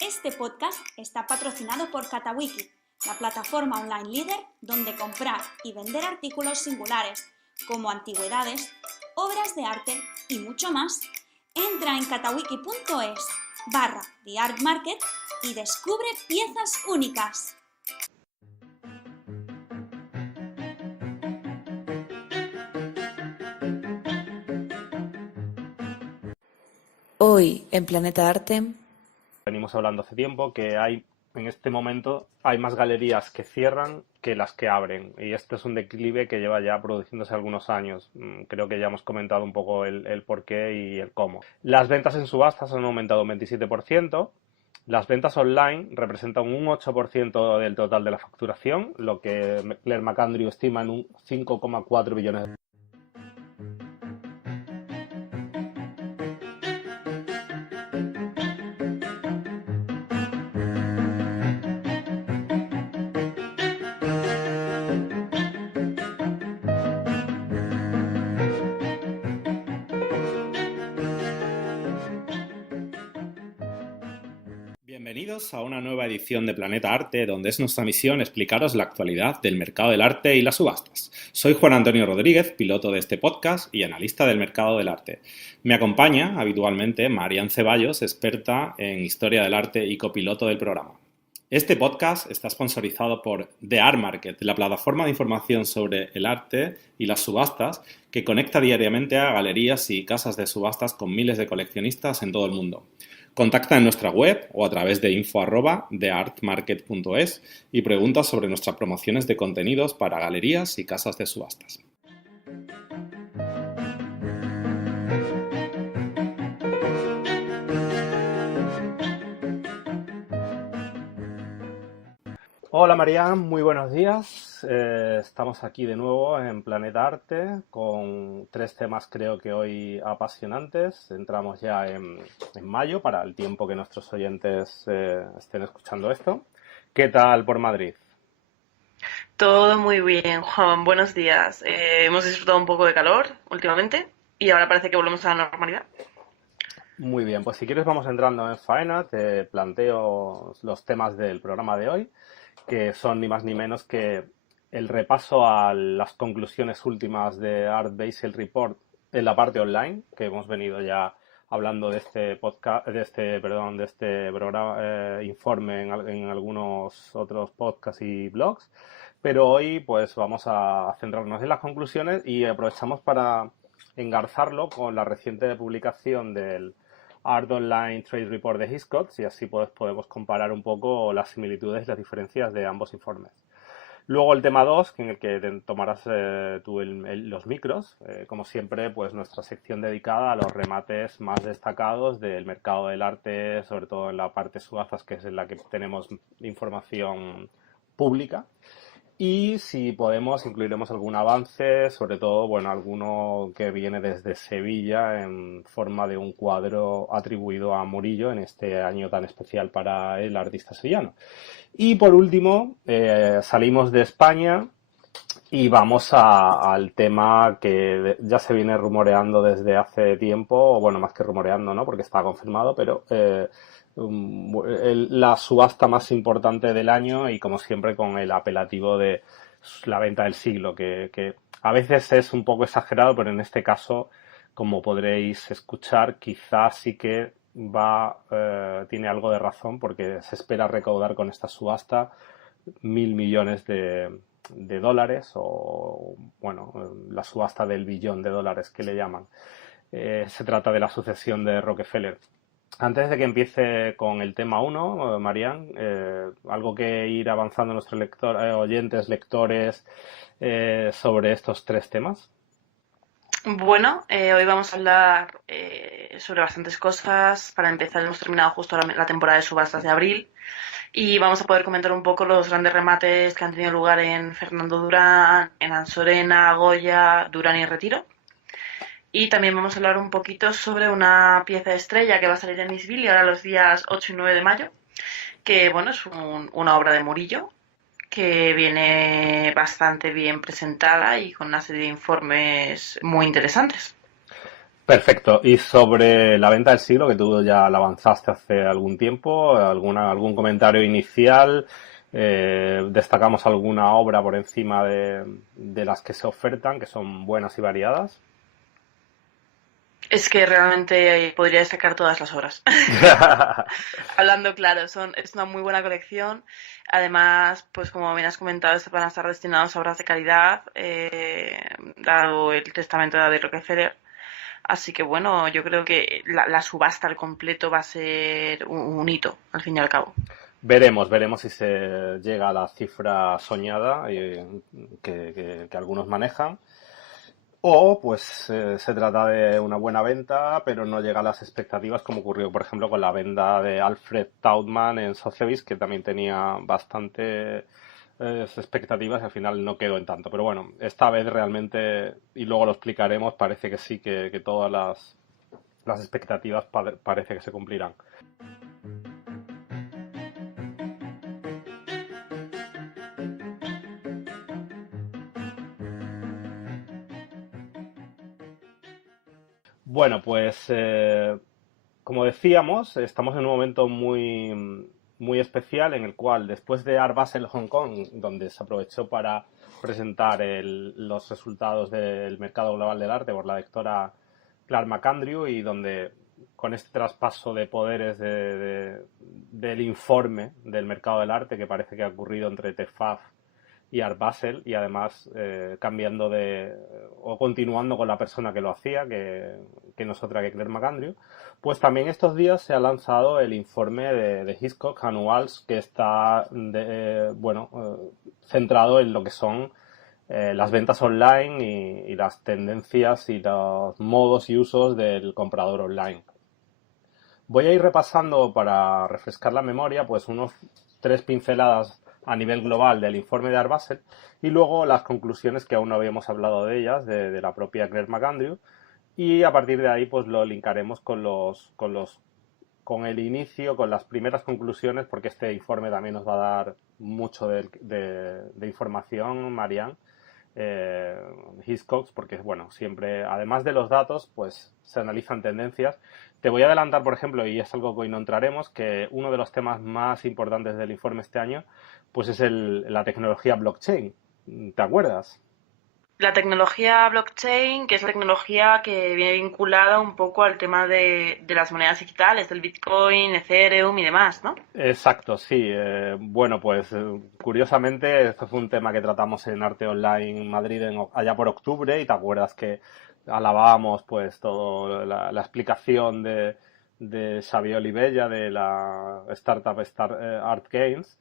Este podcast está patrocinado por Katawiki, la plataforma online líder donde comprar y vender artículos singulares como antigüedades, obras de arte y mucho más. Entra en katawiki.es/theartmarket y descubre piezas únicas. Hoy en Planeta Arte. Venimos hablando hace tiempo que en este momento hay más galerías que cierran que las que abren, y este es un declive que lleva ya produciéndose algunos años. Creo que ya hemos comentado un poco el porqué y el cómo. Las ventas en subastas han aumentado un 27%. Las ventas online representan un 8% del total de la facturación, lo que Claire McAndrew estima en un 5,4 billones de. Bienvenidos a una nueva edición de Planeta Arte, donde es nuestra misión explicaros la actualidad del mercado del arte y las subastas. Soy Juan Antonio Rodríguez, piloto de este podcast y analista del mercado del arte. Me acompaña habitualmente Marian Ceballos, experta en historia del arte y copiloto del programa. Este podcast está sponsorizado por The Art Market, la plataforma de información sobre el arte y las subastas que conecta diariamente a galerías y casas de subastas con miles de coleccionistas en todo el mundo. Contacta en nuestra web o a través de info@theartmarket.es y pregunta sobre nuestras promociones de contenidos para galerías y casas de subastas. Hola Marian, muy buenos días. Estamos aquí de nuevo en Planeta Arte con tres temas creo que hoy apasionantes. Entramos ya en mayo para el tiempo que nuestros oyentes estén escuchando esto. ¿Qué tal por Madrid? Todo muy bien, Juan. Buenos días. Hemos disfrutado un poco de calor últimamente y ahora parece que volvemos a la normalidad. Muy bien, pues si quieres vamos entrando en faena. Te planteo los temas del programa de hoy, que son ni más ni menos que el repaso a las conclusiones últimas de Art Basel Report en la parte online, que hemos venido ya hablando de este podcast, de este programa, informe en algunos otros podcasts y blogs, pero hoy pues vamos a centrarnos en las conclusiones y aprovechamos para engarzarlo con la reciente publicación del Art Online Trade Report de Hiscox, y así pues podemos comparar un poco las similitudes y las diferencias de ambos informes. Luego el tema 2, en el que te tomarás tú los micros, como siempre, pues nuestra sección dedicada a los remates más destacados del mercado del arte, sobre todo en la parte subastas, que es en la que tenemos información pública. Y si podemos, incluiremos algún avance, sobre todo, bueno, alguno que viene desde Sevilla en forma de un cuadro atribuido a Murillo en este año tan especial para el artista sevillano. Y por último, salimos de España y vamos a al tema que ya se viene rumoreando desde hace tiempo, o bueno, más que rumoreando, ¿no? Porque está confirmado, pero la subasta más importante del año, y como siempre con el apelativo de la venta del siglo, que a veces es un poco exagerado, pero en este caso, como podréis escuchar, quizás sí que tiene algo de razón, porque se espera recaudar con esta subasta 1.000 millones de dólares, o bueno, la subasta del billón de dólares que le llaman. Se trata de la sucesión de Rockefeller. Antes de que empiece con el tema 1, Marian, algo que ir avanzando nuestros oyentes, lectores, sobre estos tres temas. Bueno, hoy vamos a hablar sobre bastantes cosas. Para empezar, hemos terminado justo la temporada de subastas de abril y vamos a poder comentar un poco los grandes remates que han tenido lugar en Fernando Durán, en Ansorena, Goya, Durán y Retiro. Y también vamos a hablar un poquito sobre una pieza estrella que va a salir en Misville ahora los días 8 y 9 de mayo, que bueno, es una obra de Murillo, que viene bastante bien presentada y con una serie de informes muy interesantes. Perfecto. Y sobre la venta del siglo, que tú ya la avanzaste hace algún tiempo, algún comentario inicial, destacamos alguna obra por encima de las que se ofertan, que son buenas y variadas. Es que realmente podría destacar todas las obras. Hablando claro, es una muy buena colección. Además, pues como bien has comentado, van a estar destinados a obras de calidad, dado el testamento de David Rockefeller. Así que bueno, yo creo que la subasta al completo va a ser un hito, al fin y al cabo. Veremos si se llega a la cifra soñada que algunos manejan. O pues se trata de una buena venta, pero no llega a las expectativas, como ocurrió, por ejemplo, con la venta de Alfred Taubman en Sotheby's, que también tenía bastante expectativas y al final no quedó en tanto. Pero bueno, esta vez realmente, y luego lo explicaremos, parece que sí, que todas las expectativas parece que se cumplirán. Bueno, pues como decíamos, estamos en un momento muy especial en el cual, después de Art Basel Hong Kong, donde se aprovechó para presentar los resultados del mercado global del arte por la directora Clark McAndrew, y donde con este traspaso de poderes del informe del mercado del arte que parece que ha ocurrido entre TEFAF y Art Basel, y además cambiando o continuando con la persona que lo hacía, que no es otra que Claire McAndrew, pues también estos días se ha lanzado el informe de Hiscox Annuals, que está centrado en lo que son las ventas online y las tendencias y los modos y usos del comprador online. Voy a ir repasando, para refrescar la memoria, pues unos 3 pinceladas a nivel global del informe de Art Basel, y luego las conclusiones, que aún no habíamos hablado de ellas, de la propia Claire McAndrew, y a partir de ahí pues lo linkaremos con el inicio, con las primeras conclusiones, porque este informe también nos va a dar mucho de información, Marianne, Hiscox, porque bueno, siempre, además de los datos, pues se analizan tendencias. Te voy a adelantar, por ejemplo, y es algo que hoy no entraremos, que uno de los temas más importantes del informe este año pues es la tecnología blockchain. ¿Te acuerdas? La tecnología blockchain, que es la tecnología que viene vinculada un poco al tema de las monedas digitales, del Bitcoin, Ethereum y demás, ¿no? Exacto, sí. Bueno, pues curiosamente esto fue un tema que tratamos en Arte Online Madrid allá por octubre, y te acuerdas que alabábamos pues toda la explicación de Xavier Olivella de la startup Art Games.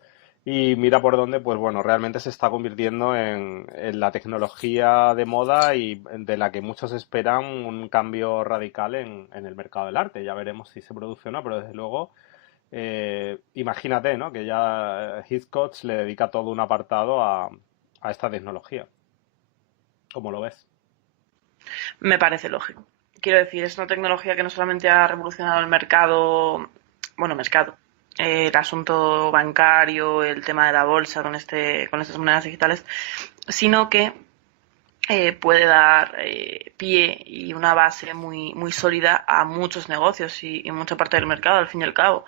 Y mira por dónde, pues bueno, realmente se está convirtiendo en la tecnología de moda y de la que muchos esperan un cambio radical en el mercado del arte. Ya veremos si se produce o no, pero desde luego, imagínate, ¿no?, que ya Hiscox le dedica todo un apartado a esta tecnología. ¿Cómo lo ves? Me parece lógico. Quiero decir, es una tecnología que no solamente ha revolucionado el mercado, el asunto bancario, el tema de la bolsa con estas monedas digitales, sino que puede dar pie y una base muy, muy sólida a muchos negocios y mucha parte del mercado, al fin y al cabo.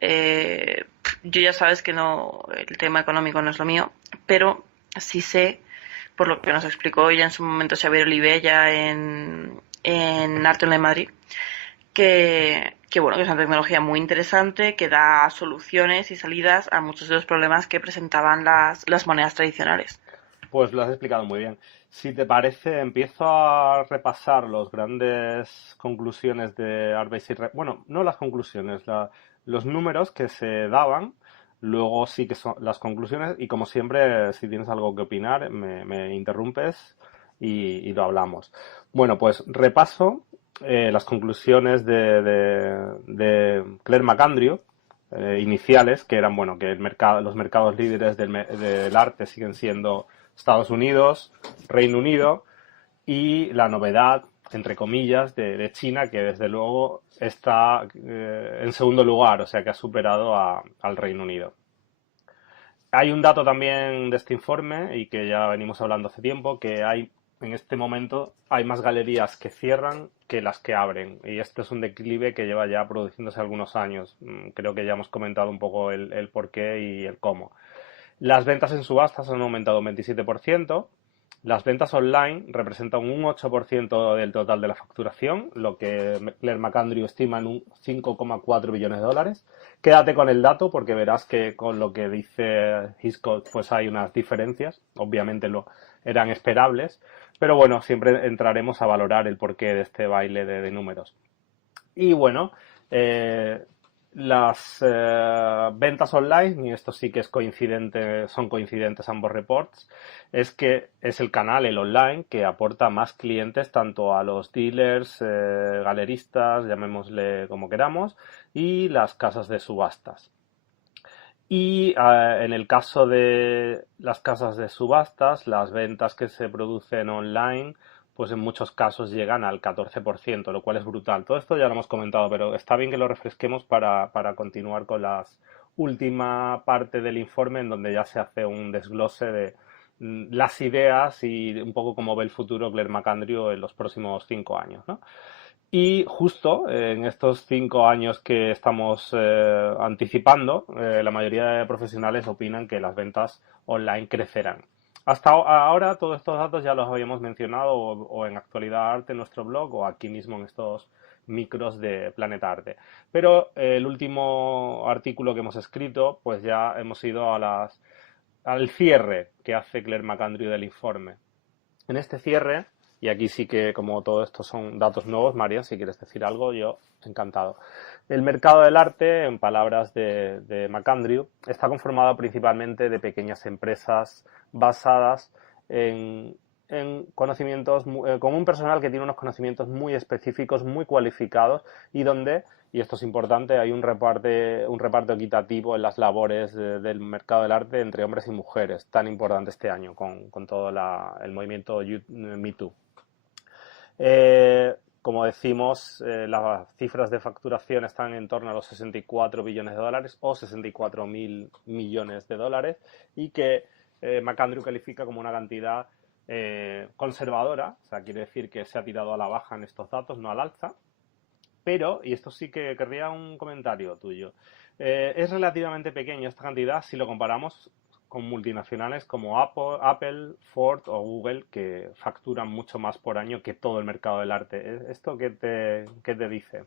Yo ya sabes que no, el tema económico no es lo mío, pero sí sé, por lo que nos explicó ya en su momento Xavier Olivella en Arte Online Madrid, que bueno, que es una tecnología muy interesante, que da soluciones y salidas a muchos de los problemas que presentaban las monedas tradicionales. Pues lo has explicado muy bien. Si te parece, empiezo a repasar las grandes conclusiones de Art Basel. Bueno, no las conclusiones, los números que se daban. Luego sí que son las conclusiones, y como siempre, si tienes algo que opinar, me interrumpes y lo hablamos. Bueno, pues repaso las conclusiones de Claire McAndrew, iniciales, que eran, bueno, que los mercados líderes del arte siguen siendo Estados Unidos, Reino Unido, y la novedad, entre comillas, de China, que desde luego está en segundo lugar, o sea que ha superado al Reino Unido. Hay un dato también de este informe, y que ya venimos hablando hace tiempo, que hay en este momento hay más galerías que cierran que las que abren. Y este es un declive que lleva ya produciéndose algunos años. Creo que ya hemos comentado un poco el por qué y el cómo. Las ventas en subastas han aumentado un 27%. Las ventas online representan un 8% del total de la facturación, lo que Claire McAndrew estima en un 5,4 billones de dólares. Quédate con el dato porque verás que con lo que dice Hiscox pues hay unas diferencias. Obviamente eran esperables, pero bueno, siempre entraremos a valorar el porqué de este baile de números. Y bueno, las ventas online, y esto sí que es son coincidentes ambos reports, es que es el canal, el online, que aporta más clientes tanto a los dealers, galeristas, llamémosle como queramos, y las casas de subastas. Y en el caso de las casas de subastas, las ventas que se producen online, pues en muchos casos llegan al 14%, lo cual es brutal. Todo esto ya lo hemos comentado, pero está bien que lo refresquemos para continuar con la última parte del informe en donde ya se hace un desglose de las ideas y un poco cómo ve el futuro Claire McAndrew en los próximos 5 años, ¿no? Y justo en estos 5 años que estamos anticipando, la mayoría de profesionales opinan que las ventas online crecerán. Hasta ahora todos estos datos ya los habíamos mencionado o en Actualidad Arte en nuestro blog o aquí mismo en estos micros de Planeta Arte. Pero el último artículo que hemos escrito, pues ya hemos ido al cierre que hace Claire McAndrew del informe. En este cierre, y aquí sí que como todo esto son datos nuevos, María, si quieres decir algo, yo encantado. El mercado del arte, en palabras de McAndrew, está conformado principalmente de pequeñas empresas basadas en conocimientos, con un personal que tiene unos conocimientos muy específicos, muy cualificados y donde, y esto es importante, hay un reparto equitativo en las labores del mercado del arte entre hombres y mujeres, tan importante este año con todo el movimiento Me Too. Como decimos, las cifras de facturación están en torno a los 64 billones de dólares o 64.000 millones de dólares y que McAndrew califica como una cantidad conservadora, o sea, quiere decir que se ha tirado a la baja en estos datos, no al alza, pero, y esto sí que querría un comentario tuyo, es relativamente pequeño esta cantidad si lo comparamos con multinacionales como Apple, Ford o Google, que facturan mucho más por año que todo el mercado del arte. ¿Esto qué te dice?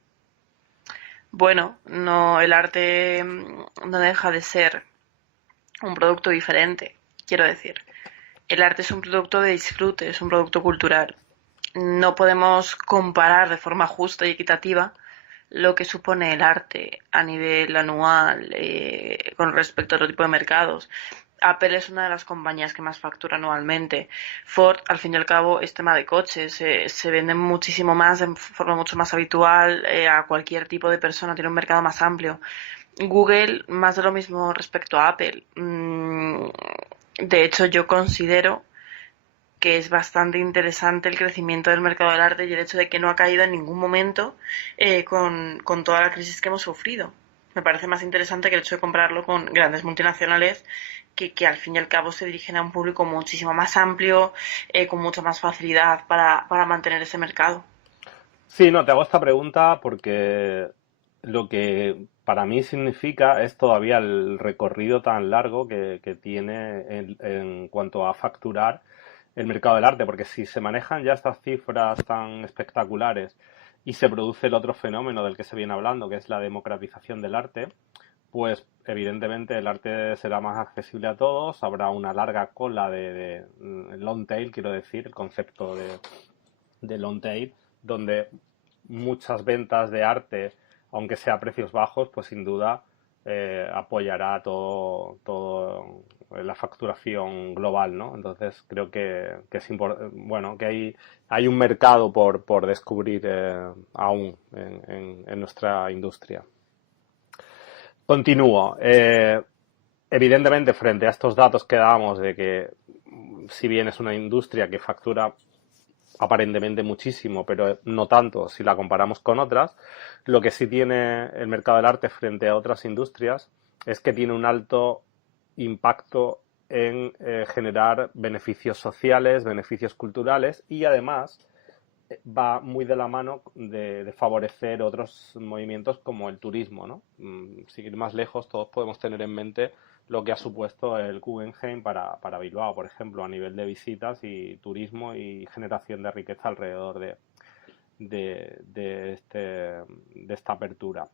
Bueno, no, el arte no deja de ser un producto diferente, quiero decir. El arte es un producto de disfrute, es un producto cultural. No podemos comparar de forma justa y equitativa lo que supone el arte a nivel anual con respecto a otro tipo de mercados. Apple es una de las compañías que más factura anualmente. Ford, al fin y al cabo, es tema de coches. Se venden muchísimo más, de forma mucho más habitual, a cualquier tipo de persona. Tiene un mercado más amplio. Google, más de lo mismo respecto a Apple. De hecho, yo considero que es bastante interesante el crecimiento del mercado del arte y el hecho de que no ha caído en ningún momento con toda la crisis que hemos sufrido. Me parece más interesante que el hecho de comprarlo con grandes multinacionales que al fin y al cabo se dirigen a un público muchísimo más amplio, con mucha más facilidad para mantener ese mercado. Sí, no, te hago esta pregunta porque lo que para mí significa es todavía el recorrido tan largo que tiene en cuanto a facturar el mercado del arte, porque si se manejan ya estas cifras tan espectaculares y se produce el otro fenómeno del que se viene hablando, que es la democratización del arte, pues evidentemente el arte será más accesible a todos, habrá una larga cola de long tail, quiero decir, el concepto de long tail, donde muchas ventas de arte, aunque sea a precios bajos, pues sin duda apoyará todo la facturación global, ¿no? Entonces creo que es bueno, que hay un mercado por descubrir aún en nuestra industria. Continúo. Evidentemente, frente a estos datos que damos de que si bien es una industria que factura aparentemente muchísimo, pero no tanto si la comparamos con otras, lo que sí tiene el mercado del arte frente a otras industrias es que tiene un alto impacto en generar beneficios sociales, beneficios culturales y además va muy de la mano de favorecer otros movimientos como el turismo, ¿no? Sin ir más lejos, todos podemos tener en mente lo que ha supuesto el Guggenheim para Bilbao, por ejemplo, a nivel de visitas y turismo y generación de riqueza alrededor de esta apertura.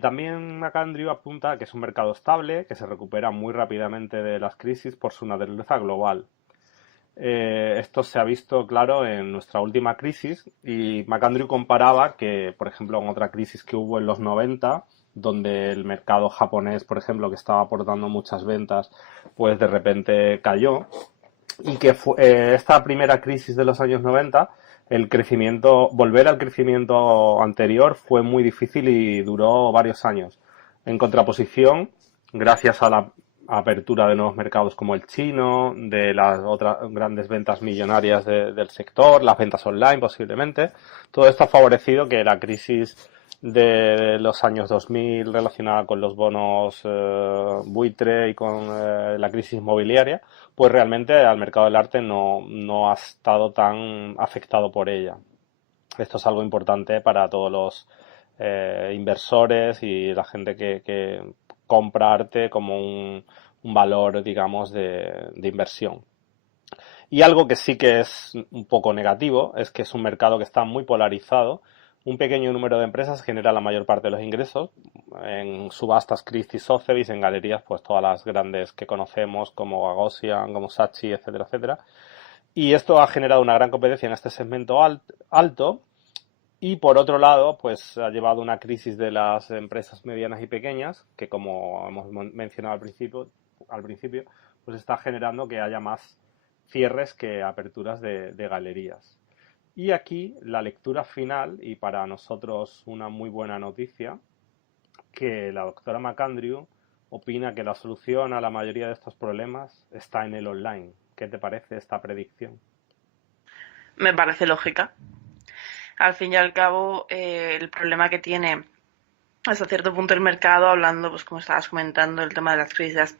También McAndrew apunta que es un mercado estable, que se recupera muy rápidamente de las crisis por su naturaleza global. Esto se ha visto claro en nuestra última crisis y McAndrew comparaba que, por ejemplo, en otra crisis que hubo en los 90, donde el mercado japonés, por ejemplo, que estaba aportando muchas ventas, pues de repente cayó y que esta primera crisis de los años 90, volver al crecimiento anterior fue muy difícil y duró varios años. En contraposición, gracias a la apertura de nuevos mercados como el chino, de las otras grandes ventas millonarias del sector, las ventas online posiblemente, todo esto ha favorecido que la crisis de los años 2000 relacionada con los bonos buitre y con la crisis inmobiliaria, pues realmente al mercado del arte no ha estado tan afectado por ella. Esto es algo importante para todos los inversores y la gente que compra arte como un valor, digamos, de inversión. Y algo que sí que es un poco negativo es que es un mercado que está muy polarizado. Un pequeño número de empresas genera la mayor parte de los ingresos. En subastas Christie's, Sotheby's, en galerías, pues todas las grandes que conocemos como Gagosian, como Saatchi, etcétera, etcétera. Y esto ha generado una gran competencia en este segmento alto. Y por otro lado, pues ha llevado a una crisis de las empresas medianas y pequeñas, que como hemos mencionado al principio, pues está generando que haya más cierres que aperturas de galerías. Y aquí la lectura final, y para nosotros una muy buena noticia, que la doctora McAndrew opina que la solución a la mayoría de estos problemas está en el online. ¿Qué te parece esta predicción? Me parece lógica. Al fin y al cabo, el problema que tiene hasta cierto punto el mercado, hablando, pues como estabas comentando, el tema de las crisis,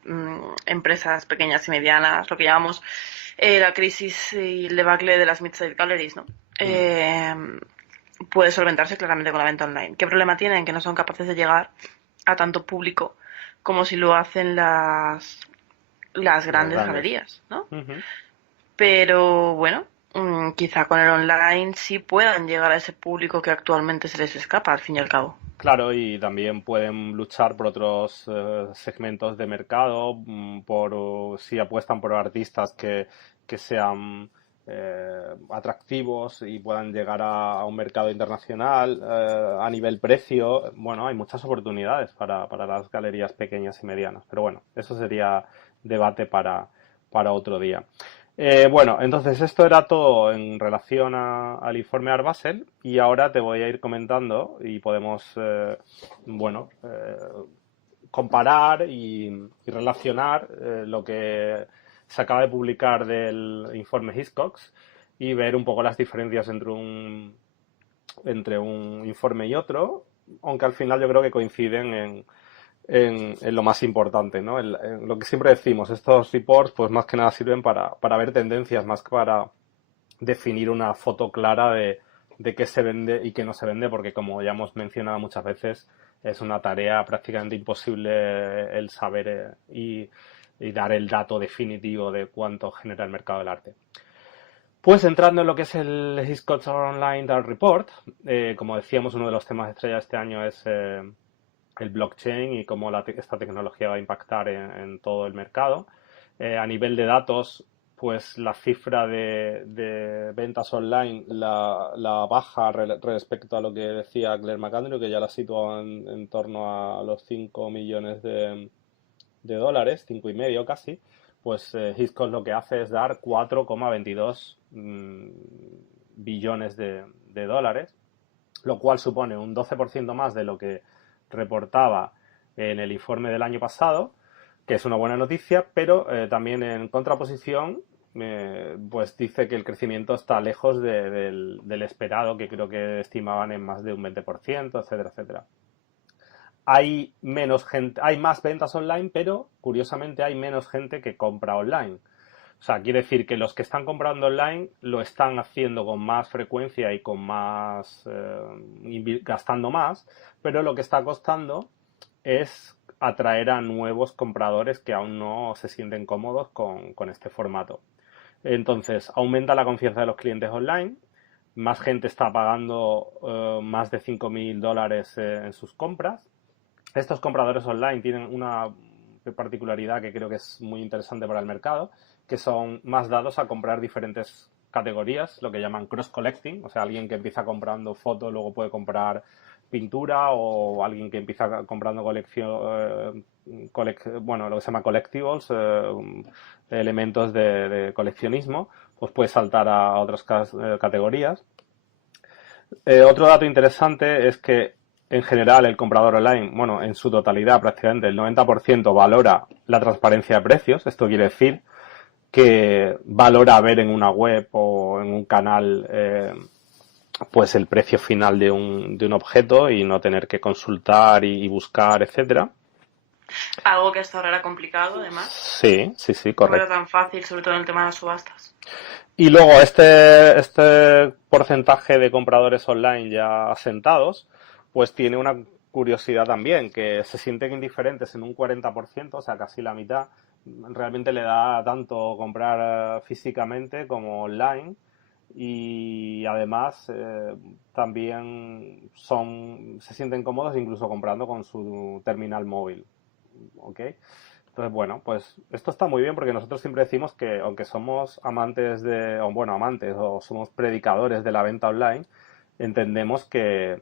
empresas pequeñas y medianas, lo que llamamos la crisis y el debacle de las mid-sized galleries, ¿no? Puede solventarse claramente con la venta online. ¿Qué problema tienen? Que no son capaces de llegar a tanto público como si lo hacen las grandes galerías, ¿no? Uh-huh. Pero bueno, quizá con el online sí puedan llegar a ese público que actualmente se les escapa, al fin y al cabo. Claro, y también pueden luchar por otros segmentos de mercado, si apuestan por artistas que sean atractivos y puedan llegar a un mercado internacional a nivel precio. Bueno, hay muchas oportunidades para las galerías pequeñas y medianas, pero bueno, eso sería debate para otro día. Bueno, entonces esto era todo en relación al informe Art Basel y ahora te voy a ir comentando y podemos, comparar y relacionar lo que se acaba de publicar del informe Hiscox y ver un poco las diferencias entre un informe y otro, aunque al final yo creo que coinciden en lo más importante, ¿no? En lo que siempre decimos, estos reports pues más que nada sirven para ver tendencias, más que para definir una foto clara de qué se vende y qué no se vende, porque como ya hemos mencionado muchas veces, es una tarea prácticamente imposible el saber y dar el dato definitivo de cuánto genera el mercado del arte. Pues entrando en lo que es el Hiscox Online Art Report, como decíamos, uno de los temas estrella de este año es el blockchain y cómo esta tecnología va a impactar en todo el mercado. A nivel de datos, pues la cifra de ventas online la baja respecto a lo que decía Claire McAndrew, que ya la situó en torno a los 5 millones de dólares, 5,5 casi. Pues Hiscox lo que hace es dar 4,22 billones de dólares, lo cual supone un 12% más de lo que reportaba en el informe del año pasado, que es una buena noticia, pero también en contraposición pues dice que el crecimiento está lejos del esperado, que creo que estimaban en más de un 20%, etcétera, etcétera. hay menos gente, hay más ventas online, pero curiosamente hay menos gente que compra online. O sea, quiere decir que los que están comprando online lo están haciendo con más frecuencia y con más, gastando más, pero lo que está costando es atraer a nuevos compradores que aún no se sienten cómodos con este formato. Entonces, aumenta la confianza de los clientes online, más gente está pagando más de $5.000 en sus compras. Estos compradores online tienen una particularidad que creo que es muy interesante para el mercado, que son más dados a comprar diferentes categorías, lo que llaman cross-collecting, o sea, alguien que empieza comprando fotos, luego puede comprar pintura, o alguien que empieza comprando bueno, lo que se llama collectibles, elementos de coleccionismo, pues puede saltar a otras categorías. Otro dato interesante es que en general el comprador online, bueno, en su totalidad prácticamente el 90% valora la transparencia de precios. Esto quiere decir que valora ver en una web o en un canal pues el precio final de un objeto y no tener que consultar y buscar, etcétera. Algo que hasta ahora era complicado, además. Sí, correcto. No era tan fácil, sobre todo en el tema de las subastas. Y luego este porcentaje de compradores online ya asentados, pues tiene una curiosidad también, que se sienten indiferentes en un 40%, o sea, casi la mitad. Realmente le da tanto comprar físicamente como online, y además también se sienten cómodos incluso comprando con su terminal móvil. ¿Ok? Entonces, bueno, pues esto está muy bien porque nosotros siempre decimos que aunque somos amantes o somos predicadores de la venta online, entendemos que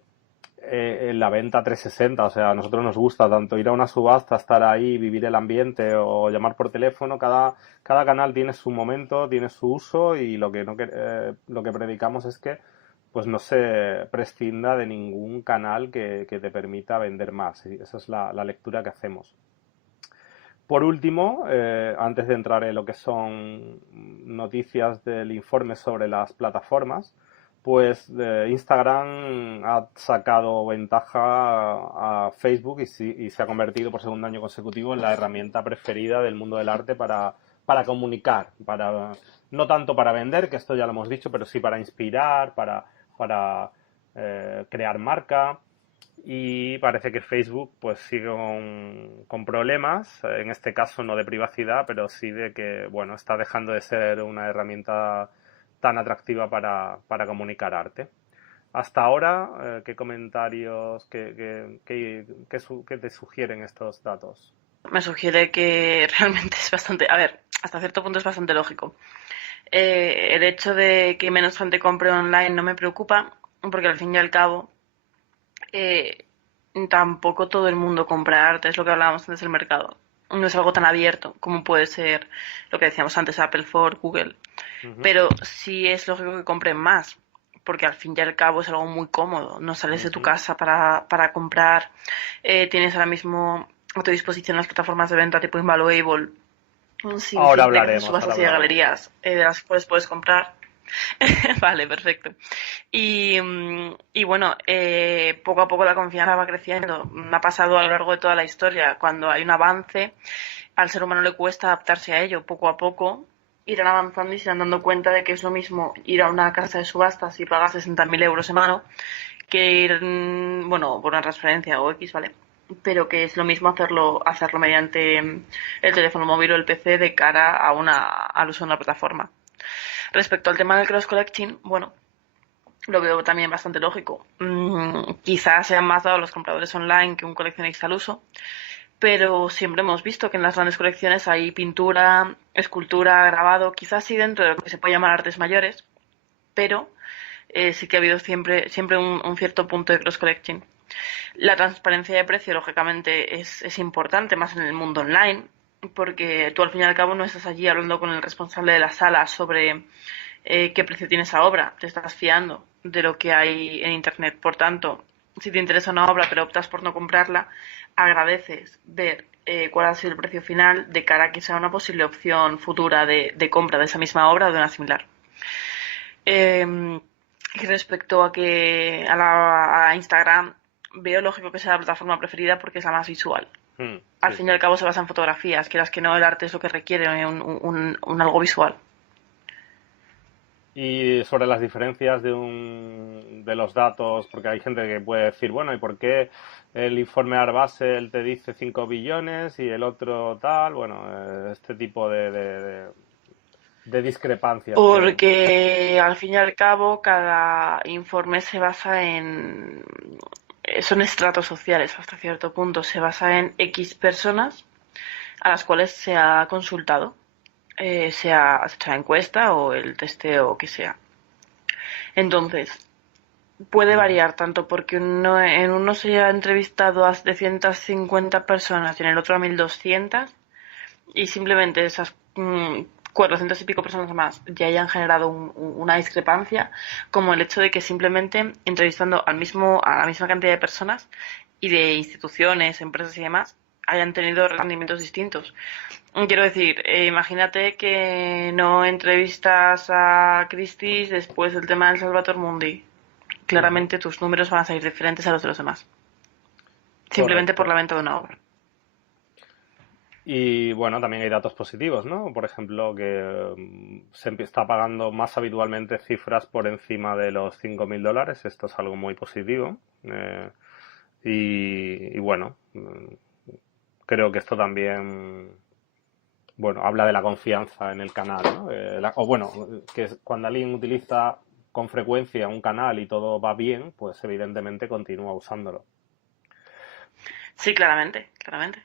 la venta 360, o sea, a nosotros nos gusta tanto ir a una subasta, estar ahí, vivir el ambiente o llamar por teléfono. Cada canal tiene su momento, tiene su uso, y lo que predicamos es que pues no se prescinda de ningún canal que te permita vender más. Y esa es la lectura que hacemos. Por último, antes de entrar en lo que son noticias del informe sobre las plataformas, pues Instagram ha sacado ventaja a Facebook y se ha convertido por segundo año consecutivo en la herramienta preferida del mundo del arte para comunicar, no tanto para vender, que esto ya lo hemos dicho, pero sí para inspirar, para crear marca. Y parece que Facebook pues sigue con problemas, en este caso no de privacidad, pero sí de que, bueno, está dejando de ser una herramienta tan atractiva para comunicar arte. Hasta ahora, ¿qué comentarios, qué te sugieren estos datos? Me sugiere que realmente es bastante, a ver, hasta cierto punto es bastante lógico. El hecho de que menos gente compre online no me preocupa, porque al fin y al cabo tampoco todo el mundo compra arte, es lo que hablábamos antes del mercado. No es algo tan abierto como puede ser lo que decíamos antes, Apple, Ford, Google. Pero sí es lógico que compren más, porque al fin y al cabo es algo muy cómodo. No sales de tu casa para comprar. Tienes ahora mismo a tu disposición las plataformas de venta tipo Invaluable, ahora hablaremos, subastas y de galerías de las cuales puedes comprar. Vale, perfecto. Y bueno, poco a poco la confianza va creciendo. Me ha pasado a lo largo de toda la historia. Cuando hay un avance, al ser humano le cuesta adaptarse a ello. Poco a poco irán avanzando y se irán dando cuenta de que es lo mismo ir a una casa de subastas y pagar 60.000 euros en mano que ir, bueno, por una transferencia o X, ¿vale? Pero que es lo mismo hacerlo mediante el teléfono móvil o el PC de cara al uso de una plataforma. Respecto al tema del cross-collecting, bueno, lo veo también bastante lógico. Quizás sean más dados los compradores online que un coleccionista al uso, pero siempre hemos visto que en las grandes colecciones hay pintura, escultura, grabado, quizás sí dentro de lo que se puede llamar artes mayores, pero sí que ha habido siempre un cierto punto de cross-collecting. La transparencia de precio, lógicamente, es importante, más en el mundo online, porque tú al fin y al cabo no estás allí hablando con el responsable de la sala sobre qué precio tiene esa obra, te estás fiando de lo que hay en internet. Por tanto, si te interesa una obra pero optas por no comprarla, agradeces ver cuál ha sido el precio final de cara a que sea una posible opción futura de compra de esa misma obra o de una similar. Y respecto a Instagram, veo lógico que sea la plataforma preferida porque es la más visual. Al Sí, fin y sí. al cabo se basa en fotografías, quieras que no, el arte es lo que requiere un algo visual. Y sobre las diferencias de los datos, porque hay gente que puede decir, bueno, ¿y por qué el informe Arbasel te dice 5 billones y el otro tal? Bueno, este tipo de discrepancias que... Porque al fin y al cabo cada informe se basa en... Son estratos sociales hasta cierto punto. Se basa en X personas a las cuales se ha consultado, sea la encuesta o el testeo que sea. Entonces, puede Ujú, variar tanto porque en uno se ha entrevistado a 750 personas y en el otro a 1200 y simplemente esas 400 y pico personas más ya hayan generado una discrepancia, como el hecho de que simplemente entrevistando a la misma cantidad de personas y de instituciones, empresas y demás, hayan tenido rendimientos distintos. Quiero decir, imagínate que no entrevistas a Christie's después del tema del Salvator Mundi. ujú. Claramente tus números van a salir diferentes a los de los demás. Simplemente por Correcto. la venta de una obra. Y bueno, también hay datos positivos, ¿no? Por ejemplo, que está pagando más habitualmente cifras por encima de los $5.000. Esto es algo muy positivo. Y bueno, creo que esto también, bueno, habla de la confianza en el canal, ¿no? O bueno, que cuando alguien utiliza con frecuencia un canal y todo va bien, pues evidentemente continúa usándolo. Sí, claramente, claramente.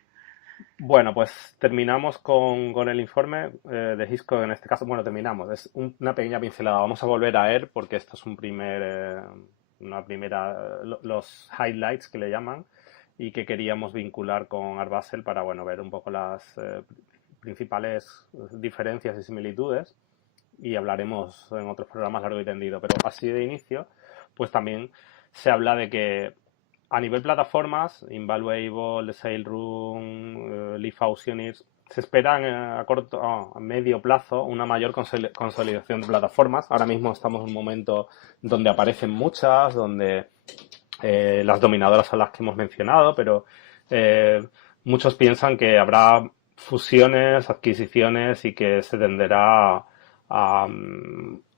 Bueno, pues terminamos con el informe de Hisco en este caso. Bueno, terminamos. Es una pequeña pincelada. Vamos a volver a él porque esto es una primera, los highlights que le llaman y que queríamos vincular con Art Basel para, bueno, ver un poco las principales diferencias y similitudes y hablaremos en otros programas largo y tendido. Pero así de inicio, pues también se habla de que a nivel plataformas, Invaluable, The Sale Room, Leaf Auctioneers, se esperan a medio plazo una mayor consolidación de plataformas. Ahora mismo estamos en un momento donde aparecen muchas, donde las dominadoras son las que hemos mencionado, pero eh, muchos piensan que habrá fusiones, adquisiciones y que se tenderá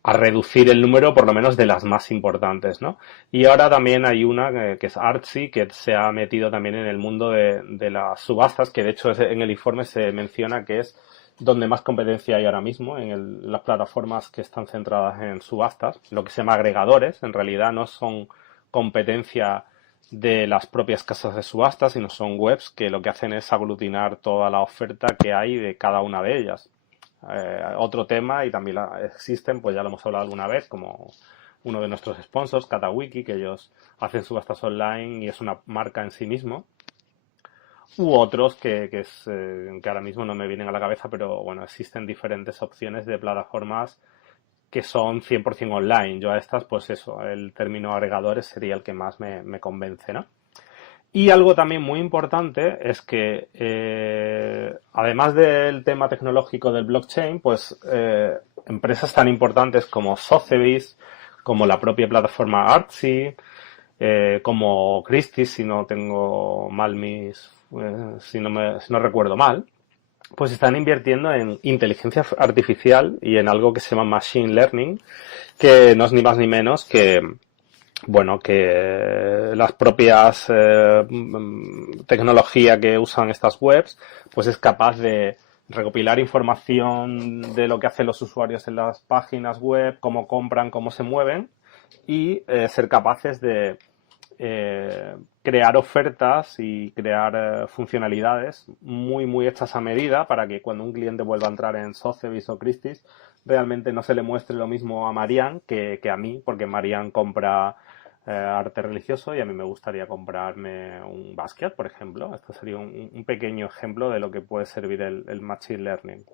a reducir el número, por lo menos de las más importantes, ¿no? Y ahora también hay una que es Artsy, que se ha metido también en el mundo de las subastas, que de hecho en el informe se menciona que es donde más competencia hay ahora mismo, en las plataformas que están centradas en subastas, lo que se llama agregadores, en realidad no son competencia de las propias casas de subastas, sino son webs que lo que hacen es aglutinar toda la oferta que hay de cada una de ellas. Otro tema, y también existen, pues ya lo hemos hablado alguna vez, como uno de nuestros sponsors, Katawiki, que ellos hacen subastas online y es una marca en sí mismo. U otros que ahora mismo no me vienen a la cabeza, pero bueno, existen diferentes opciones de plataformas que son 100% online. Yo a estas, pues eso, el término agregadores sería el que más me convence, ¿no? Y algo también muy importante es que, además del tema tecnológico del blockchain, pues empresas tan importantes como Sotheby's, como la propia plataforma Artsy, como Christie's, si no tengo mal si no recuerdo mal, pues están invirtiendo en inteligencia artificial y en algo que se llama machine learning, que no es ni más ni menos que, bueno, que las propias tecnología que usan estas webs, pues es capaz de recopilar información de lo que hacen los usuarios en las páginas web, cómo compran, cómo se mueven y ser capaces de crear ofertas y crear funcionalidades muy hechas a medida para que cuando un cliente vuelva a entrar en Sotheby's o Christie's realmente no se le muestre lo mismo a Marianne que a mí, porque Marianne compra arte religioso y a mí me gustaría comprarme un Basquiat, por ejemplo. Esto sería un pequeño ejemplo de lo que puede servir el Machine Learning.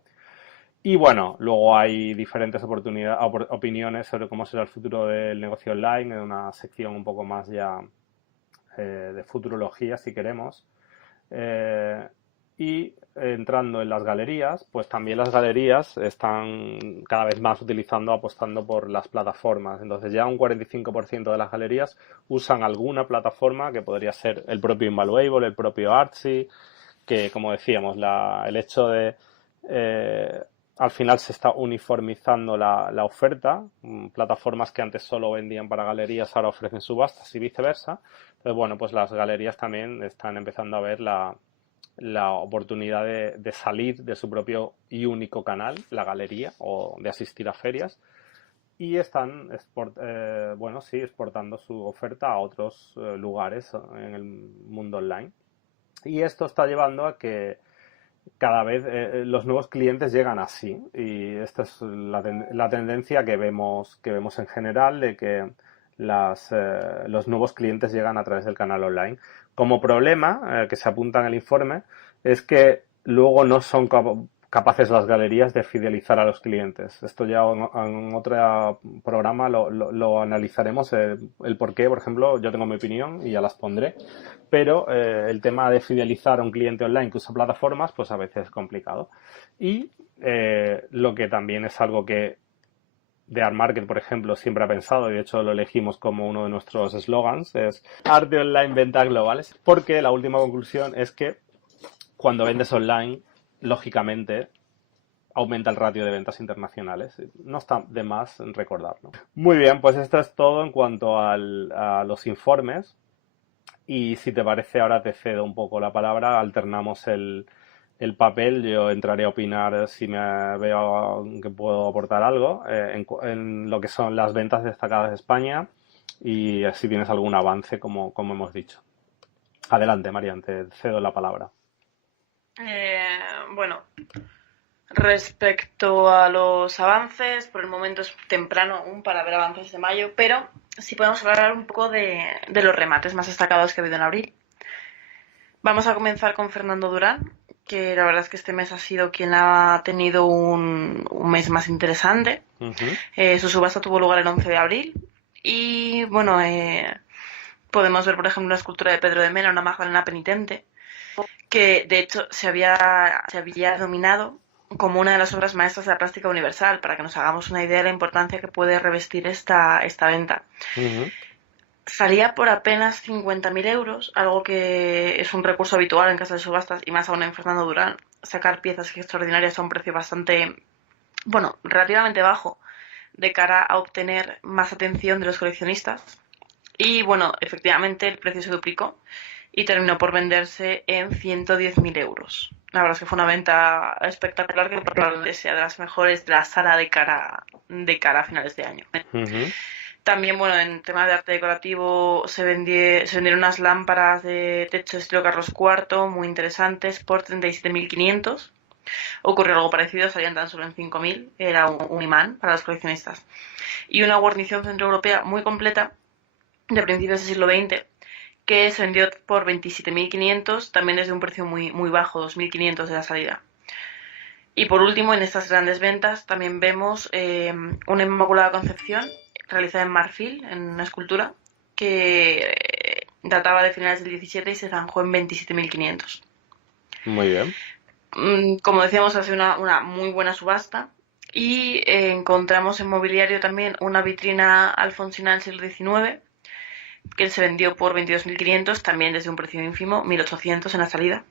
Y bueno, luego hay diferentes opiniones sobre cómo será el futuro del negocio online, en una sección un poco más ya de futurología, si queremos. Eh, Y entrando en las galerías, pues también las galerías están cada vez más apostando por las plataformas. Entonces ya un 45% de las galerías usan alguna plataforma que podría ser el propio Invaluable, el propio Artsy, que como decíamos, el hecho de al final se está uniformizando la oferta. Plataformas que antes solo vendían para galerías ahora ofrecen subastas y viceversa. Entonces, bueno, pues las galerías también están empezando a ver la oportunidad de salir de su propio y único canal, la galería, o de asistir a ferias, y están exportando su oferta a otros lugares en el mundo online. Y esto está llevando a que cada vez los nuevos clientes llegan así, y esta es la tendencia que vemos en general, de que los nuevos clientes llegan a través del canal online. Como problema que se apunta en el informe es que luego no son capaces las galerías de fidelizar a los clientes. Esto ya en otro programa lo analizaremos, el por qué. Por ejemplo, yo tengo mi opinión y ya las pondré, pero el tema de fidelizar a un cliente online que usa plataformas, pues a veces es complicado. Y lo que también es algo que The Art Market, por ejemplo, siempre ha pensado, y de hecho lo elegimos como uno de nuestros eslogans, es arte online, ventas globales, porque la última conclusión es que cuando vendes online, lógicamente, aumenta el ratio de ventas internacionales. No está de más recordarlo. Muy bien, pues esto es todo en cuanto a los informes. Y si te parece, ahora te cedo un poco la palabra, alternamos el papel. Yo entraré a opinar si me veo que puedo aportar algo en lo que son las ventas destacadas de España, y si tienes algún avance, como hemos dicho. Adelante, Marian, te cedo la palabra. Bueno, respecto a los avances, por el momento es temprano aún para ver avances de mayo, pero sí podemos hablar un poco de los remates más destacados que ha habido en abril. Vamos a comenzar con Fernando Durán, que la verdad es que este mes ha sido quien ha tenido un mes más interesante. Uh-huh. Su subasta tuvo lugar el 11 de abril y, bueno, podemos ver, por ejemplo, una escultura de Pedro de Mena, una Magdalena penitente, que de hecho se había nominado como una de las obras maestras de la plástica universal, para que nos hagamos una idea de la importancia que puede revestir esta venta. Uh-huh. Salía por apenas 50.000 euros, algo que es un recurso habitual en casas de subastas, y más aún en Fernando Durán, sacar piezas extraordinarias a un precio bastante, bueno, relativamente bajo, de cara a obtener más atención de los coleccionistas. Y bueno, efectivamente el precio se duplicó y terminó por venderse en 110.000 euros. La verdad es que fue una venta espectacular, que probablemente sea de las mejores de la sala de cara a finales de año. Uh-huh. También, bueno, en temas de arte decorativo se vendieron unas lámparas de techo estilo Carlos IV, muy interesantes, por 37.500. Ocurrió algo parecido, salían tan solo en 5.000, era un imán para los coleccionistas. Y una guarnición centroeuropea muy completa, de principios del siglo XX, que se vendió por 27.500, también desde un precio muy, muy bajo, 2.500 de la salida. Y por último, en estas grandes ventas también vemos una Inmaculada Concepción realizada en marfil, en una escultura, que databa de finales del 17 y se zanjó en 27.500. Muy bien. Como decíamos, ha sido una muy buena subasta. Y encontramos en mobiliario también una vitrina alfonsina del siglo XIX, que se vendió por 22.500, también desde un precio ínfimo, 1.800 en la salida.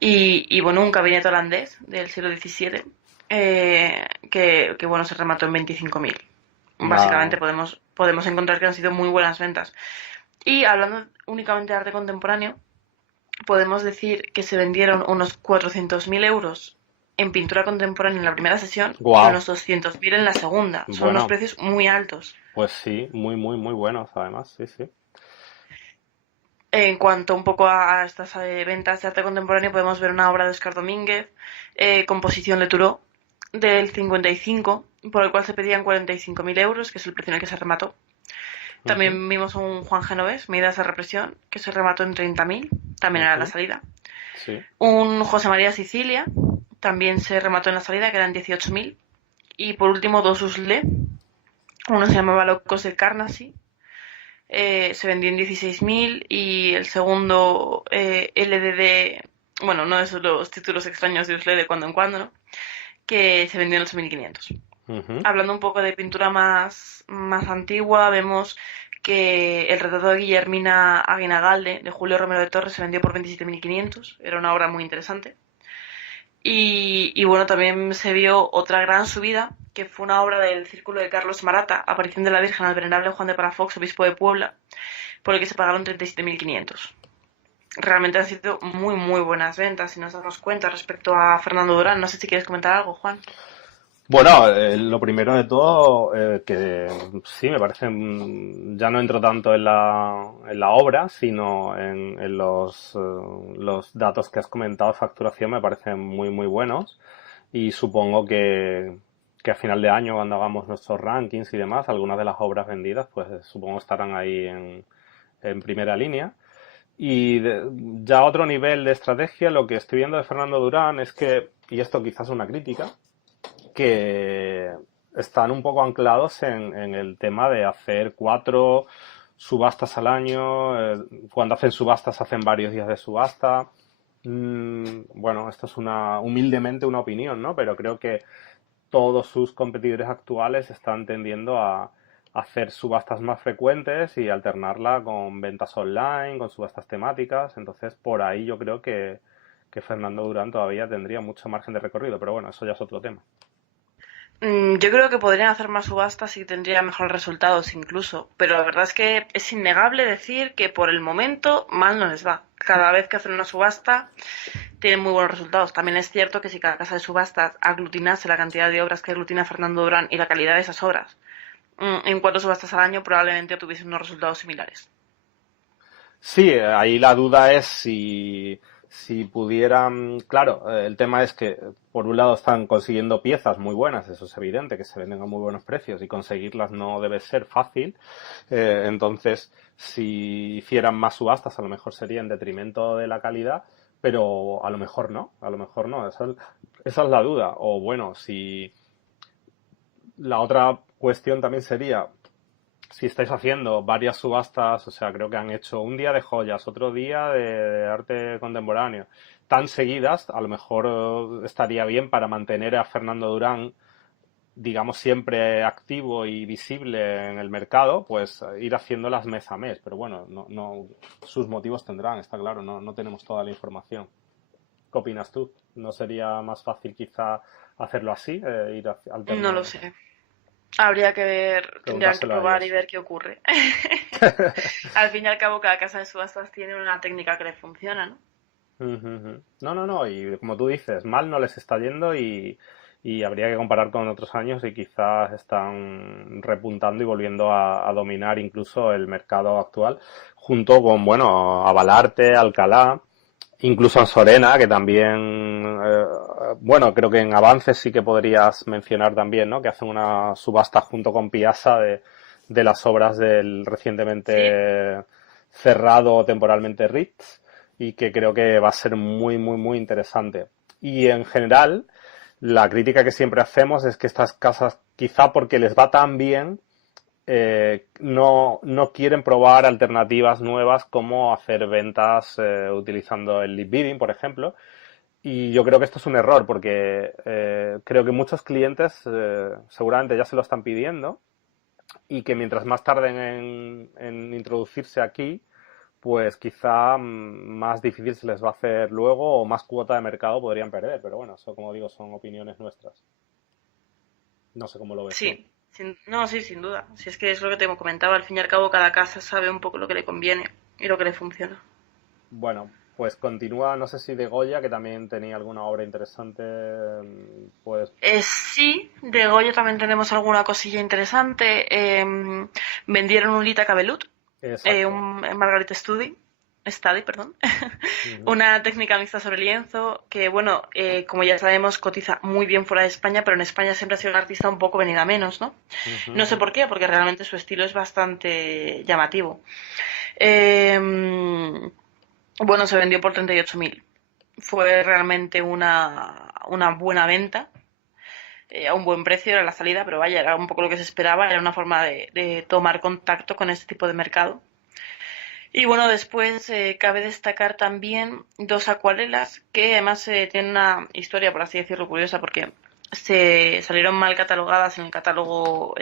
Y bueno, un gabinete holandés del siglo XVII, que bueno, se remató en 25.000. Básicamente podemos encontrar que han sido muy buenas ventas. Y hablando únicamente de arte contemporáneo, podemos decir que se vendieron unos 400.000 euros en pintura contemporánea en la primera sesión. Wow. Y unos 200.000 en la segunda. Son unos precios muy altos. Pues sí, muy, muy, muy buenos además, sí, sí. En cuanto un poco a estas ventas de arte contemporáneo, podemos ver una obra de Oscar Domínguez, composición de Turó, del 55, por el cual se pedían 45.000 euros, que es el precio en el que se remató. También vimos un Juan Genovés, Medidas de represión, que se remató en 30.000, también era la salida. Sí. Un José María Sicilia, también se remató en la salida, que eran 18.000. Y por último, dos Usle, uno se llamaba Locos de Carnacy, se vendió en 16.000, y el segundo LDD bueno, uno de los títulos extraños de Usle de cuando en cuando, ¿no? Que se vendió en los 1500. Ujú. Hablando un poco de pintura más antigua, vemos que el retrato de Guillermina Aguinagalde de Julio Romero de Torres se vendió por 27.500. Era una obra muy interesante. Y bueno, también se vio otra gran subida, que fue una obra del Círculo de Carlos Marata, Aparición de la Virgen al Venerable Juan de Palafox, obispo de Puebla, por el que se pagaron 37.500. Realmente han sido muy, muy buenas ventas, si nos damos cuenta, respecto a Fernando Durán. No sé si quieres comentar algo, Juan. Bueno, lo primero de todo, que sí, me parece, ya no entro tanto en la obra, sino en los datos que has comentado de facturación, me parecen muy, muy buenos. Y supongo que a final de año, cuando hagamos nuestros rankings y demás, algunas de las obras vendidas, pues supongo estarán ahí en primera línea. Y ya a otro nivel de estrategia, lo que estoy viendo de Fernando Durán es que, y esto quizás es una crítica, que están un poco anclados en el tema de hacer 4 subastas al año. Cuando hacen subastas hacen varios días de subasta. Bueno, esto es humildemente una opinión, ¿no? Pero creo que todos sus competidores actuales están tendiendo a hacer subastas más frecuentes y alternarla con ventas online, con subastas temáticas. Entonces, por ahí yo creo que Fernando Durán todavía tendría mucho margen de recorrido. Pero bueno, eso ya es otro tema. Yo creo que podrían hacer más subastas y tendrían mejores resultados incluso, pero la verdad es que es innegable decir que por el momento mal no les va. Cada vez que hacen una subasta tienen muy buenos resultados. También es cierto que si cada casa de subastas aglutinase la cantidad de obras que aglutina Fernando Durán y la calidad de esas obras, en 4 subastas al año probablemente tuviesen unos resultados similares. Sí, ahí la duda es si pudieran, claro, el tema es que por un lado están consiguiendo piezas muy buenas, eso es evidente, que se venden a muy buenos precios y conseguirlas no debe ser fácil. Entonces, si hicieran más subastas, a lo mejor sería en detrimento de la calidad, pero a lo mejor no, a lo mejor no, esa es la duda. O bueno, si la otra cuestión también sería si estáis haciendo varias subastas, o sea, creo que han hecho un día de joyas, otro día de arte contemporáneo, tan seguidas, a lo mejor estaría bien para mantener a Fernando Durán, digamos, siempre activo y visible en el mercado, pues ir haciéndolas mes a mes. Pero bueno, no, sus motivos tendrán, está claro, no tenemos toda la información. ¿Qué opinas tú? ¿No sería más fácil quizá hacerlo así, ir No lo alternando? sé. Habría que ver, tendrían que Preguntárselo a probar y ellos. ver qué ocurre. Al fin y al cabo, cada casa de subastas tiene una técnica que le funciona, ¿no? Ujú, ujú. No, y como tú dices, mal no les está yendo y habría que comparar con otros años y quizás están repuntando y volviendo a dominar incluso el mercado actual, junto con, bueno, Avalarte, Alcalá, incluso Ansorena, que también, bueno, creo que en avances sí que podrías mencionar también, ¿no? Que hacen una subasta junto con Piazza de las obras del Sí. recientemente cerrado temporalmente Ritz y que creo que va a ser muy, muy, muy interesante. Y en general, la crítica que siempre hacemos es que estas casas, quizá porque les va tan bien, no quieren probar alternativas nuevas como hacer ventas utilizando el lead bidding, por ejemplo. Y yo creo que esto es un error porque creo que muchos clientes seguramente ya se lo están pidiendo y que mientras más tarden en introducirse aquí, pues quizá más difícil se les va a hacer luego o más cuota de mercado podrían perder. Pero bueno, eso como digo son opiniones nuestras. No sé cómo lo ves tú. Sí, no, sí, sin duda. Si es que es lo que te comentaba, al fin y al cabo cada casa sabe un poco lo que le conviene y lo que le funciona. Bueno, pues continúa, no sé si de Goya, que también tenía alguna obra interesante, pues Sí, de Goya también tenemos alguna cosilla interesante. Vendieron un Lita Cabelut, exacto. un Margaret Study, perdón. Ujú, Una técnica mixta sobre lienzo que, bueno, como ya sabemos, cotiza muy bien fuera de España, pero en España siempre ha sido un artista un poco venido a menos, ¿no? ujú, No sé ujú. por qué, porque realmente su estilo es bastante llamativo. Eh, bueno, se vendió por 38.000. Fue realmente una buena venta, a un buen precio, era la salida, pero vaya, era un poco lo que se esperaba, era una forma de tomar contacto con este tipo de mercado. Y bueno, después cabe destacar también dos acuarelas que además tienen una historia, por así decirlo, curiosa, porque se salieron mal catalogadas en el catálogo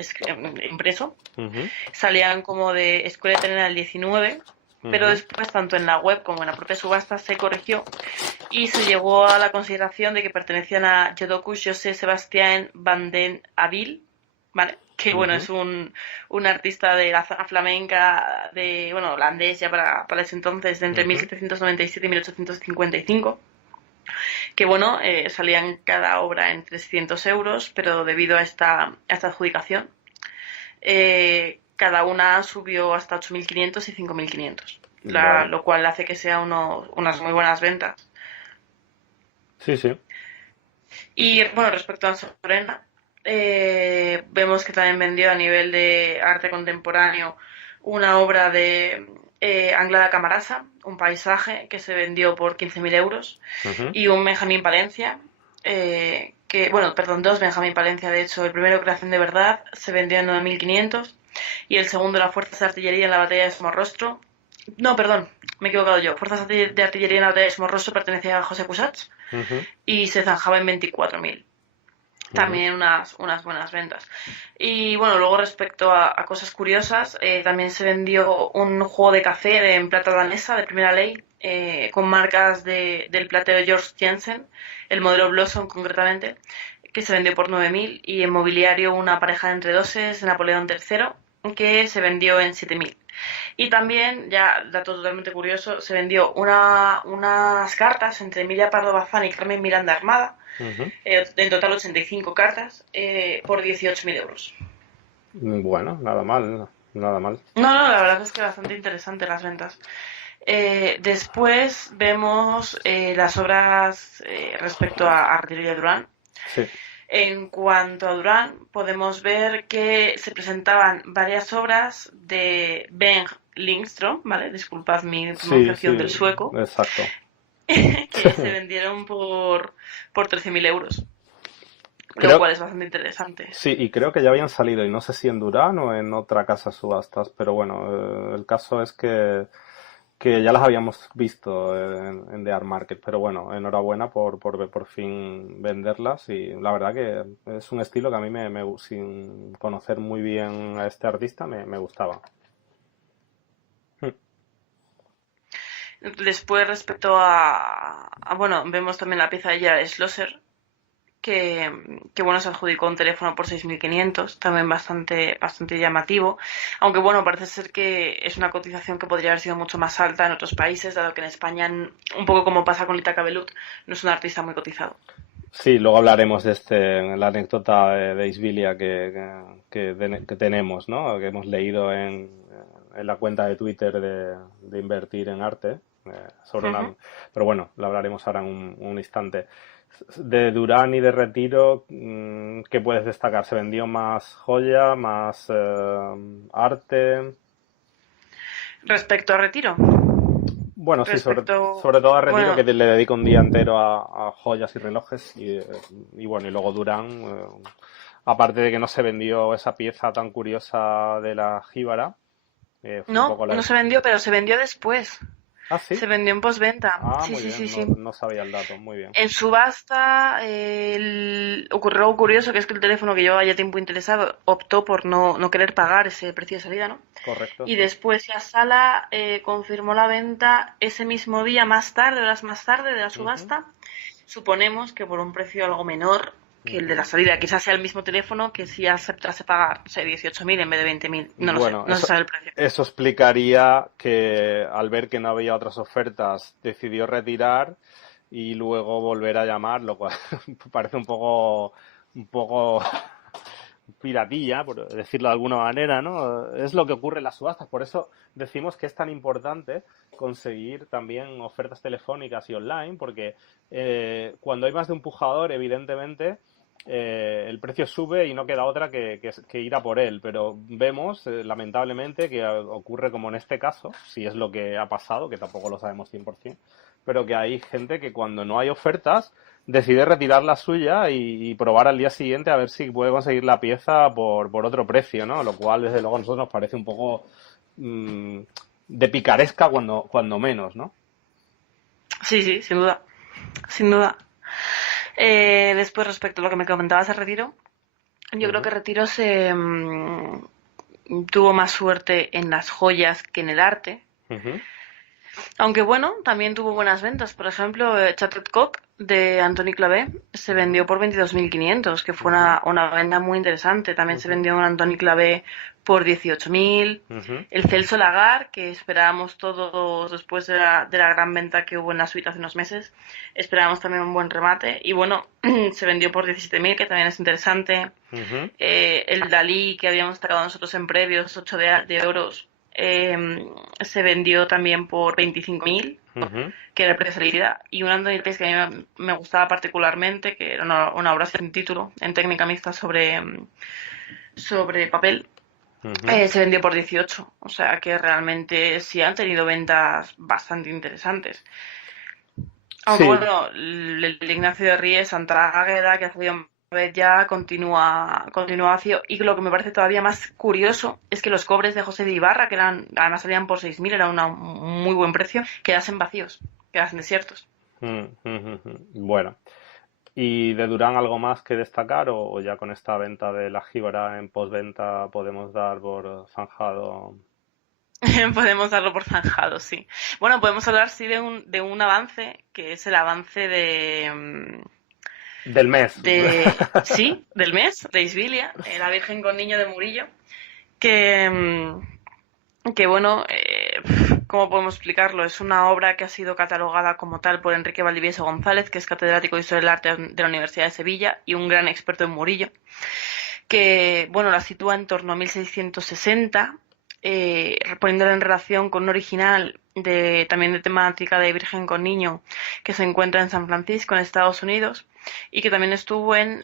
impreso. Ujú, Salían como de Escuela de Tener el 19, pero ujú. después, tanto en la web como en la propia subasta, se corrigió y se llegó a la consideración de que pertenecían a Jodokus José Sebastián van den Avil, ¿vale? Que bueno, Ujú, es un artista de la zona flamenca, de, bueno, holandés ya para ese entonces, de entre ujú. 1797 y 1855, que bueno, salían cada obra en 300 euros, pero debido a esta adjudicación, cada una subió hasta 8.500 y 5.500, Vale. lo cual hace que sea unas muy buenas ventas. Sí, sí. Y bueno, respecto a Sorena, vemos que también vendió a nivel de arte contemporáneo una obra de Anglada Camarasa, un paisaje que se vendió por 15.000 euros, Ujú. y un Benjamín Palencia, bueno, perdón, dos Benjamín Palencia, de hecho, el primero, Creación de Verdad, se vendió en 9.500, y el segundo, Las Fuerzas de Artillería en la Batalla de Somorrostro. No, perdón, me he equivocado yo. Fuerzas de Artillería en la Batalla de Somorrostro pertenecía a José Cusats Ujú, y se zanjaba en 24.000. ujú. También unas buenas ventas. Y bueno, luego respecto a cosas curiosas, también se vendió un juego de café en plata danesa de primera ley, con marcas del platero George Jensen, el modelo Blossom concretamente, que se vendió por 9.000, y en mobiliario una pareja de entredoses de Napoleón III, que se vendió en 7.000. Y también, ya dato totalmente curioso, se vendió unas cartas entre Emilia Pardo Bazán y Carmen Miranda Armada, Ujú. en total 85 cartas, por 18.000 euros. Bueno, nada mal, nada mal. No, no, la verdad es que bastante interesante las ventas. Después vemos las obras respecto a Artillería Durán. Sí, En cuanto a Durán, podemos ver que se presentaban varias obras de Ben Lindström, ¿vale? Disculpad mi sí, sí, pronunciación del sueco, exacto. que se vendieron por 13.000 euros, lo Creo, cual es bastante interesante. sí, y creo que ya habían salido, y no sé si en Durán o en otra casa de subastas, pero bueno, el caso es que ya las habíamos visto en The Art Market, pero bueno, enhorabuena por fin venderlas, y la verdad que es un estilo que a mí sin conocer muy bien a este artista, me gustaba. Después, respecto bueno, vemos también la pieza de Gerard Schlosser, que bueno, se adjudicó un teléfono por 6.500, también bastante llamativo, aunque bueno, parece ser que es una cotización que podría haber sido mucho más alta en otros países, dado que en España, un poco como pasa con Lita Cabelut, no es un artista muy cotizado. Sí, luego hablaremos de la anécdota de Isbilia que tenemos, ¿no? Que hemos leído en la cuenta de Twitter de Invertir en Arte, sobre una... Ujú. Pero bueno, lo hablaremos ahora en un instante. De Durán y de Retiro, ¿qué puedes destacar? ¿Se vendió más joya, más arte? Respecto a Retiro, Bueno, sí, sobre todo a Retiro, que bueno, le dedico un día entero a joyas y relojes. Y bueno, y luego Durán, aparte de que no se vendió esa pieza tan curiosa de la jíbara, fue un no, poco no la... se vendió, pero se vendió después. Ah, sí. Se vendió en postventa. Ah, Sí, muy sí, sí, bien, sí. no sabía el dato, muy bien. En subasta ocurrió algo curioso, que es que el teléfono que llevaba ya tiempo interesado optó por no querer pagar ese precio de salida, ¿no? Correcto, Y sí. después ya Sala confirmó la venta ese mismo día, más tarde, horas más tarde de la Ujú, subasta. Suponemos que por un precio algo menor que el de ujú. la salida. Quizás sea el mismo teléfono que si aceptase pagar, no sé, 18.000 en vez de 20.000. No lo sé, Bueno, no se sabe el precio. eso explicaría que al ver que no había otras ofertas, decidió retirar y luego volver a llamar, lo cual parece un poco piratilla, por decirlo de alguna manera, ¿no? Es lo que ocurre en las subastas, por eso decimos que es tan importante conseguir también ofertas telefónicas y online, porque cuando hay más de un pujador, evidentemente, el precio sube y no queda otra que ir a por él, pero vemos, lamentablemente, que ocurre como en este caso, si es lo que ha pasado, que tampoco lo sabemos 100%, pero que hay gente que cuando no hay ofertas decide retirar la suya y probar al día siguiente a ver si puede conseguir la pieza por otro precio, ¿no? Lo cual, desde luego, a nosotros nos parece un poco, mm, de picaresca cuando menos, ¿no? Sí, sí, sin duda. Sin duda. Después, respecto a lo que me comentabas de Retiro, yo creo Ujú, que Retiro tuvo más suerte en las joyas que en el arte. ujú, Aunque bueno, también tuvo buenas ventas. Por ejemplo, Chateau Coq de Antoni Clavé se ujú, vendió por 22.500, que fue ujú, una venta muy interesante. También se ujú, vendió un Antoni Clavé por 18.000. ujú, El Celso Lagar, que esperábamos todos después de la gran venta que hubo en la suite hace unos meses, esperábamos también un buen remate. Y bueno, se vendió por 17.000, que también es interesante. ujú. El Dalí que habíamos sacado nosotros en previos, 8 de euros, se vendió también por 25.000, Ujú. que era el precio de salida. Y un Anthony Pace que a mí me gustaba particularmente, que era una obra sin título, en técnica mixta sobre papel, Ujú. se vendió por 18. O sea que realmente sí han tenido ventas bastante interesantes. Aunque Sí, bueno, el Ignacio de Ries, Santa Águeda, que ha salido una vez ya, continúa vacío. Y lo que me parece todavía más curioso es que los cobres de José de Ibarra, que además salían por 6.000, era un muy buen precio, quedasen vacíos, quedasen desiertos. mm, mm, bueno. ¿Y de Durán algo más que destacar o ya con esta venta de la jíbara en postventa podemos dar por zanjado? Podemos darlo por zanjado, sí. Bueno, podemos hablar, sí, de un avance, que es el avance Del mes. sí, del mes, de Isbilia, la Virgen con Niño de Murillo, que, que bueno, ¿cómo podemos explicarlo? Es una obra que ha sido catalogada como tal por Enrique Valdivieso González, que es catedrático de Historia del Arte de la Universidad de Sevilla y un gran experto en Murillo, que bueno, la sitúa en torno a 1660, poniéndola en relación con un original también de temática de Virgen con Niño, que se encuentra en San Francisco, en Estados Unidos, y que también estuvo en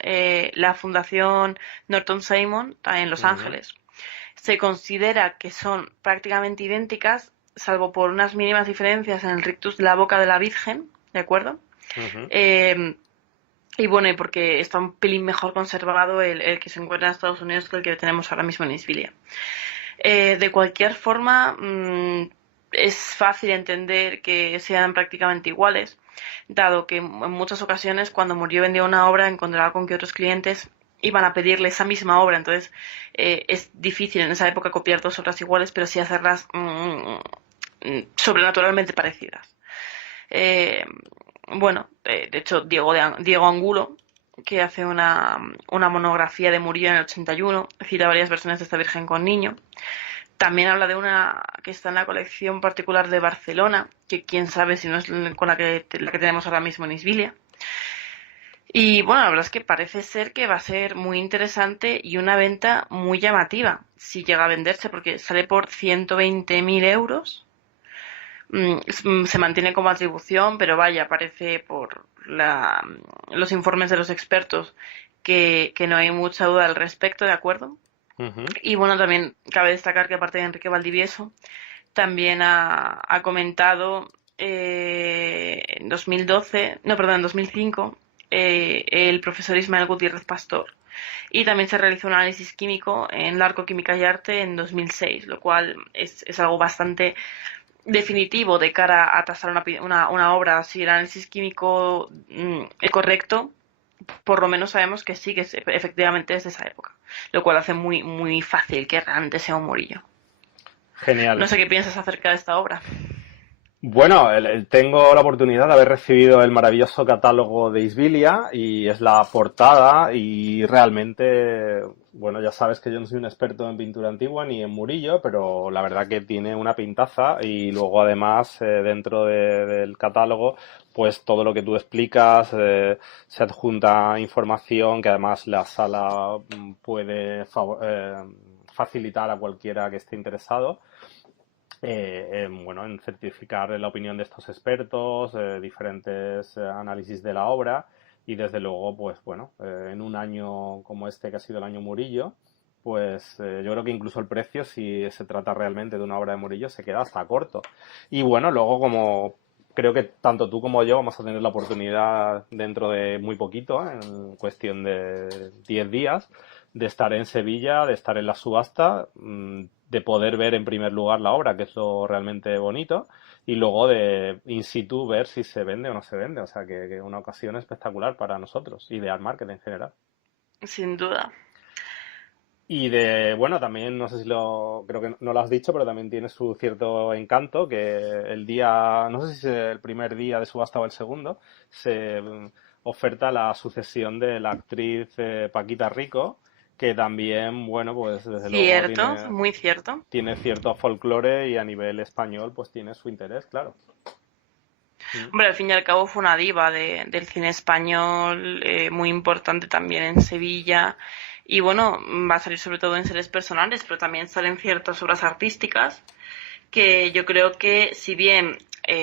la Fundación Norton Simon, en Los Ujú, Ángeles. Se considera que son prácticamente idénticas, salvo por unas mínimas diferencias en el rictus de la boca de la Virgen, ¿de acuerdo? ujú, Eh, y bueno, y porque está un pelín mejor conservado el que se encuentra en Estados Unidos que el que tenemos ahora mismo en Isbilia. De cualquier forma, es fácil entender que sean prácticamente iguales, dado que en muchas ocasiones cuando Murillo vendía una obra encontraba con que otros clientes iban a pedirle esa misma obra, entonces es difícil en esa época copiar dos obras iguales, pero sí hacerlas sobrenaturalmente parecidas. Eh, bueno, de hecho, Diego Angulo, que hace una monografía de Murillo en el 81, cita varias versiones de esta Virgen con Niño. También habla de una que está en la colección particular de Barcelona, que quién sabe si no es con la que tenemos ahora mismo en Isbilia. Y bueno, la verdad es que parece ser que va a ser muy interesante y una venta muy llamativa, si llega a venderse, porque sale por 120.000 euros. Se mantiene como atribución, pero vaya, parece por los informes de los expertos que no hay mucha duda al respecto, ¿de acuerdo? ujú, Y bueno, también cabe destacar que aparte de Enrique Valdivieso, también ha comentado en 2012, no, perdón, en 2005, el profesor Ismael Gutiérrez Pastor. Y también se realizó un análisis químico en Larco Química y Arte en 2006, lo cual es algo bastante definitivo de cara a tasar una obra. Si el análisis químico es correcto, por lo menos sabemos que sí, que efectivamente es de esa época, lo cual hace muy, muy fácil que realmente sea un Murillo. No genial. sé qué piensas acerca de esta obra. Bueno, tengo la oportunidad de haber recibido el maravilloso catálogo de Isbilia y es la portada y realmente, bueno, ya sabes que yo no soy un experto en pintura antigua ni en Murillo, pero la verdad que tiene una pintaza y luego además dentro del catálogo, pues todo lo que tú explicas, se adjunta información que además la sala puede facilitar a cualquiera que esté interesado bueno, en certificar la opinión de estos expertos, diferentes análisis de la obra y desde luego, pues bueno, en un año como este que ha sido el año Murillo, pues yo creo que incluso el precio, si se trata realmente de una obra de Murillo, se queda hasta corto. Y bueno, luego como creo que tanto tú como yo vamos a tener la oportunidad dentro de muy poquito, en cuestión de 10 días, de estar en Sevilla, de estar en la subasta, de poder ver en primer lugar la obra, que es lo realmente bonito, y luego de in situ ver si se vende o no se vende. O sea que una ocasión espectacular para nosotros y de Art Market en general. Sin duda. Y bueno, también, no sé si creo que no lo has dicho, pero también tiene su cierto encanto, que el día, no sé si es el primer día de subasta o el segundo, se oferta la sucesión de la actriz Paquita Rico, que también, bueno, pues desde luego Cierto, muy cierto. tiene cierto folclore y a nivel español, pues tiene su interés, claro. Hombre, al fin y al cabo fue una diva del cine español, muy importante también en Sevilla. Y bueno, va a salir sobre todo en series personales, pero también salen ciertas obras artísticas que yo creo que si bien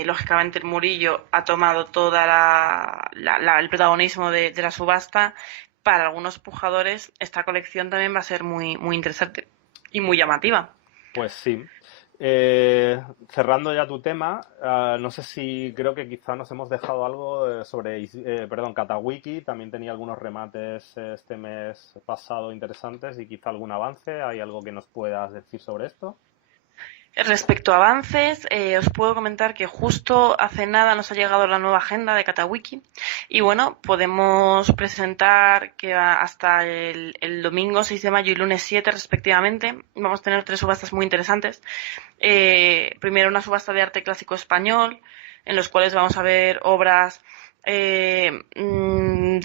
lógicamente el Murillo ha tomado toda el protagonismo de la subasta, para algunos pujadores esta colección también va a ser muy, muy interesante y muy llamativa. Pues sí. Cerrando ya tu tema, no sé si creo que quizá nos hemos dejado algo sobre, perdón, Katawiki. También tenía algunos remates este mes pasado interesantes y quizá algún avance. ¿Hay algo que nos puedas decir sobre esto? Respecto a avances, os puedo comentar que justo hace nada nos ha llegado la nueva agenda de Katawiki y bueno, podemos presentar que hasta el domingo 6 de mayo y lunes 7 respectivamente vamos a tener 3 subastas muy interesantes. Primero una subasta de arte clásico español en los cuales vamos a ver obras de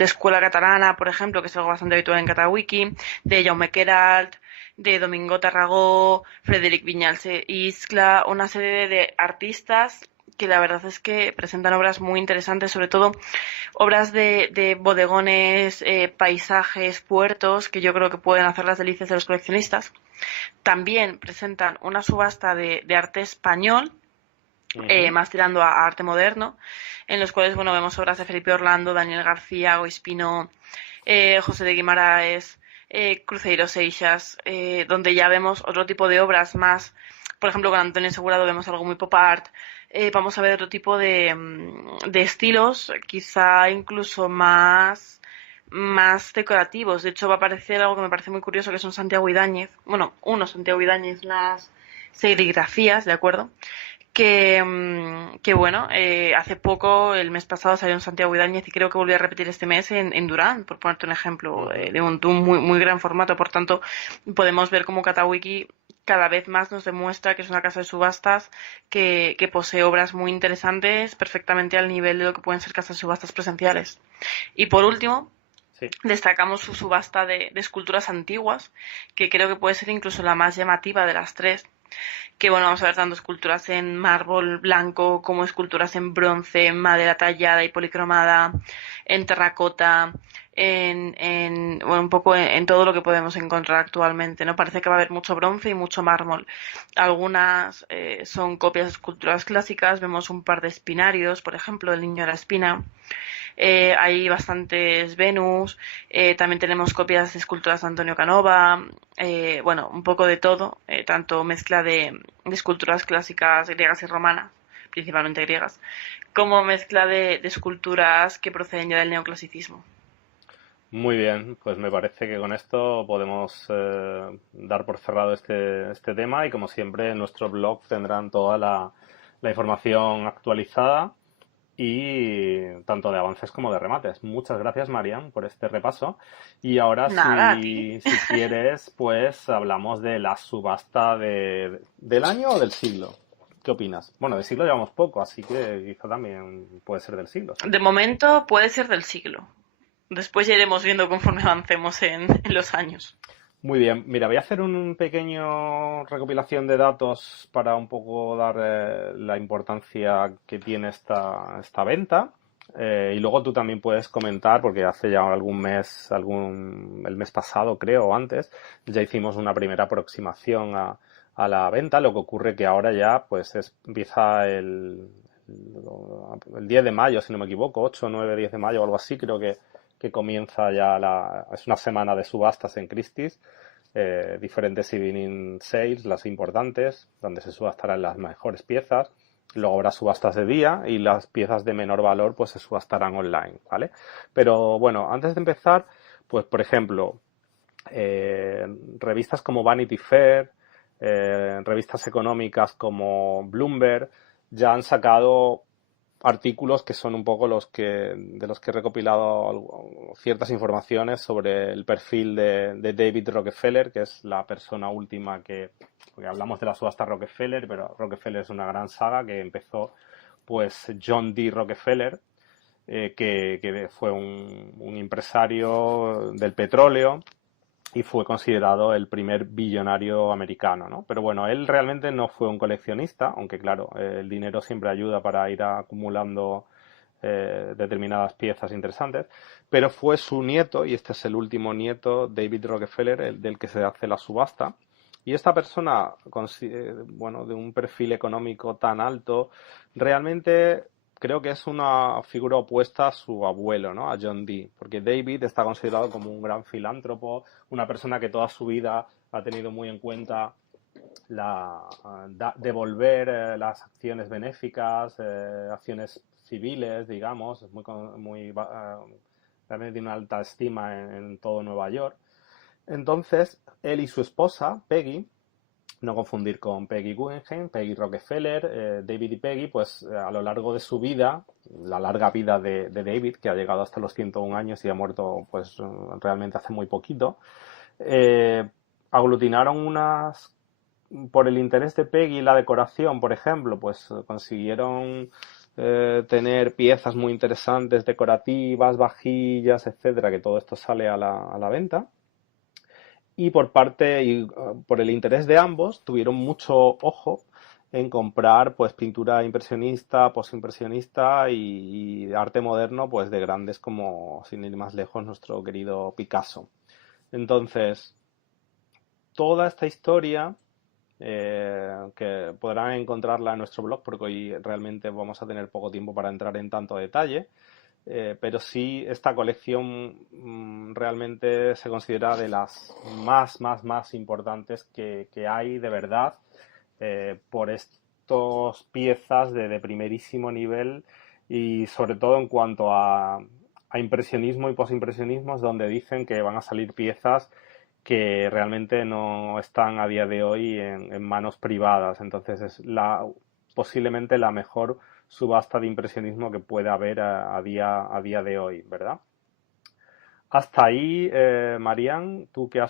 escuela catalana, por ejemplo, que es algo bastante habitual en Katawiki, de Jaume Queralt, de Domingo Tarragó, Frederic Viñals Iscla, una serie de artistas que la verdad es que presentan obras muy interesantes, sobre todo obras de bodegones, paisajes, puertos, que yo creo que pueden hacer las delicias de los coleccionistas. También presentan una subasta de arte español, más tirando a arte moderno, en los cuales bueno vemos obras de Felipe Orlando, Daniel García, Goispino, José de Guimaraes, Cruzeiro Seixas, donde ya vemos otro tipo de obras más, por ejemplo con Antonio Asegurado vemos algo muy pop art, vamos a ver otro tipo de estilos, quizá incluso más decorativos. De hecho va a aparecer algo que me parece muy curioso, que son Santiago Ibáñez, bueno, unos Santiago Ibáñez, unas serigrafías, ¿de acuerdo? Que bueno, hace poco, el mes pasado salió en Santiago Ibáñez y creo que volvió a repetir este mes en Durán, por ponerte un ejemplo, de un muy, muy gran formato. Por tanto, podemos ver cómo Katawiki cada vez más nos demuestra que es una casa de subastas que posee obras muy interesantes, perfectamente al nivel de lo que pueden ser casas de subastas presenciales. Y por último, Sí. destacamos su subasta de esculturas antiguas, que creo que puede ser incluso la más llamativa de las tres. Que bueno, vamos a ver tanto esculturas en mármol blanco como esculturas en bronce, madera tallada y policromada, en terracota, bueno, un poco en todo lo que podemos encontrar actualmente, ¿no? Parece que va a haber mucho bronce y mucho mármol. Algunas son copias de esculturas clásicas, vemos un par de espinarios, por ejemplo, el Niño de la Espina. Hay bastantes Venus, también tenemos copias de esculturas de Antonio Canova, bueno, un poco de todo, tanto mezcla de esculturas clásicas griegas y romanas, principalmente griegas, como mezcla de esculturas que proceden ya del neoclasicismo. Muy bien, pues me parece que con esto podemos dar por cerrado este tema y como siempre en nuestro blog tendrán toda la información actualizada y tanto de avances como de remates. Muchas gracias, Marian, por este repaso. Y ahora, Nada, si quieres, pues hablamos de la subasta del año o del siglo. ¿Qué opinas? Bueno, del siglo llevamos poco, así que quizá también puede ser del siglo. ¿Sí? De momento puede ser del siglo. Después ya iremos viendo conforme avancemos en los años. Muy bien, mira, voy a hacer un pequeño recopilación de datos para un poco dar la importancia que tiene esta venta. Y luego tú también puedes comentar, porque hace ya algún mes, el mes pasado creo, o antes, ya hicimos una primera aproximación a la venta. Lo que ocurre que ahora ya pues empieza el 10 de mayo, si no me equivoco, 8, 9, 10 de mayo o algo así, creo que comienza ya es una semana de subastas en Christie's, diferentes evening sales, las importantes, donde se subastarán las mejores piezas. Luego habrá subastas de día y las piezas de menor valor pues se subastarán online, ¿vale? Pero bueno, antes de empezar, pues por ejemplo, eh, revistas como Vanity Fair, revistas económicas como Bloomberg, ya han sacado artículos que son un poco de los que he recopilado ciertas informaciones sobre el perfil de David Rockefeller, que es la persona última porque hablamos de la subasta Rockefeller, pero Rockefeller es una gran saga que empezó pues John D. Rockefeller, que fue un empresario del petróleo y fue considerado el primer billonario americano, ¿no? Pero bueno, él realmente no fue un coleccionista, aunque claro, el dinero siempre ayuda para ir acumulando determinadas piezas interesantes, pero fue su nieto, y este es el último nieto, David Rockefeller, del que se hace la subasta. Y esta persona, bueno, de un perfil económico tan alto, realmente creo que es una figura opuesta a su abuelo, ¿no? A John Dee, porque David está considerado como un gran filántropo, una persona que toda su vida ha tenido muy en cuenta devolver las acciones benéficas, acciones civiles, digamos, es realmente tiene una alta estima en todo Nueva York. Entonces, él y su esposa, Peggy, no confundir con Peggy Guggenheim, Peggy Rockefeller, David y Peggy, pues a lo largo de su vida, la larga vida de David, que ha llegado hasta los 101 años y ha muerto pues realmente hace muy poquito, aglutinaron por el interés de Peggy y la decoración, por ejemplo, pues consiguieron tener piezas muy interesantes, decorativas, vajillas, etcétera, que todo esto sale a la venta. Y por el interés de ambos, tuvieron mucho ojo en comprar pues pintura impresionista, postimpresionista y arte moderno pues de grandes como, sin ir más lejos, nuestro querido Picasso. Entonces, toda esta historia, que podrán encontrarla en nuestro blog, porque hoy realmente vamos a tener poco tiempo para entrar en tanto detalle, pero sí esta colección realmente se considera de las más importantes que hay de verdad, por estas piezas de primerísimo nivel y sobre todo en cuanto a impresionismo y posimpresionismo, es donde dicen que van a salir piezas que realmente no están a día de hoy en manos privadas. Entonces es posiblemente la mejor subasta de impresionismo que pueda haber a día de hoy, ¿verdad? Hasta ahí, Marian, tú que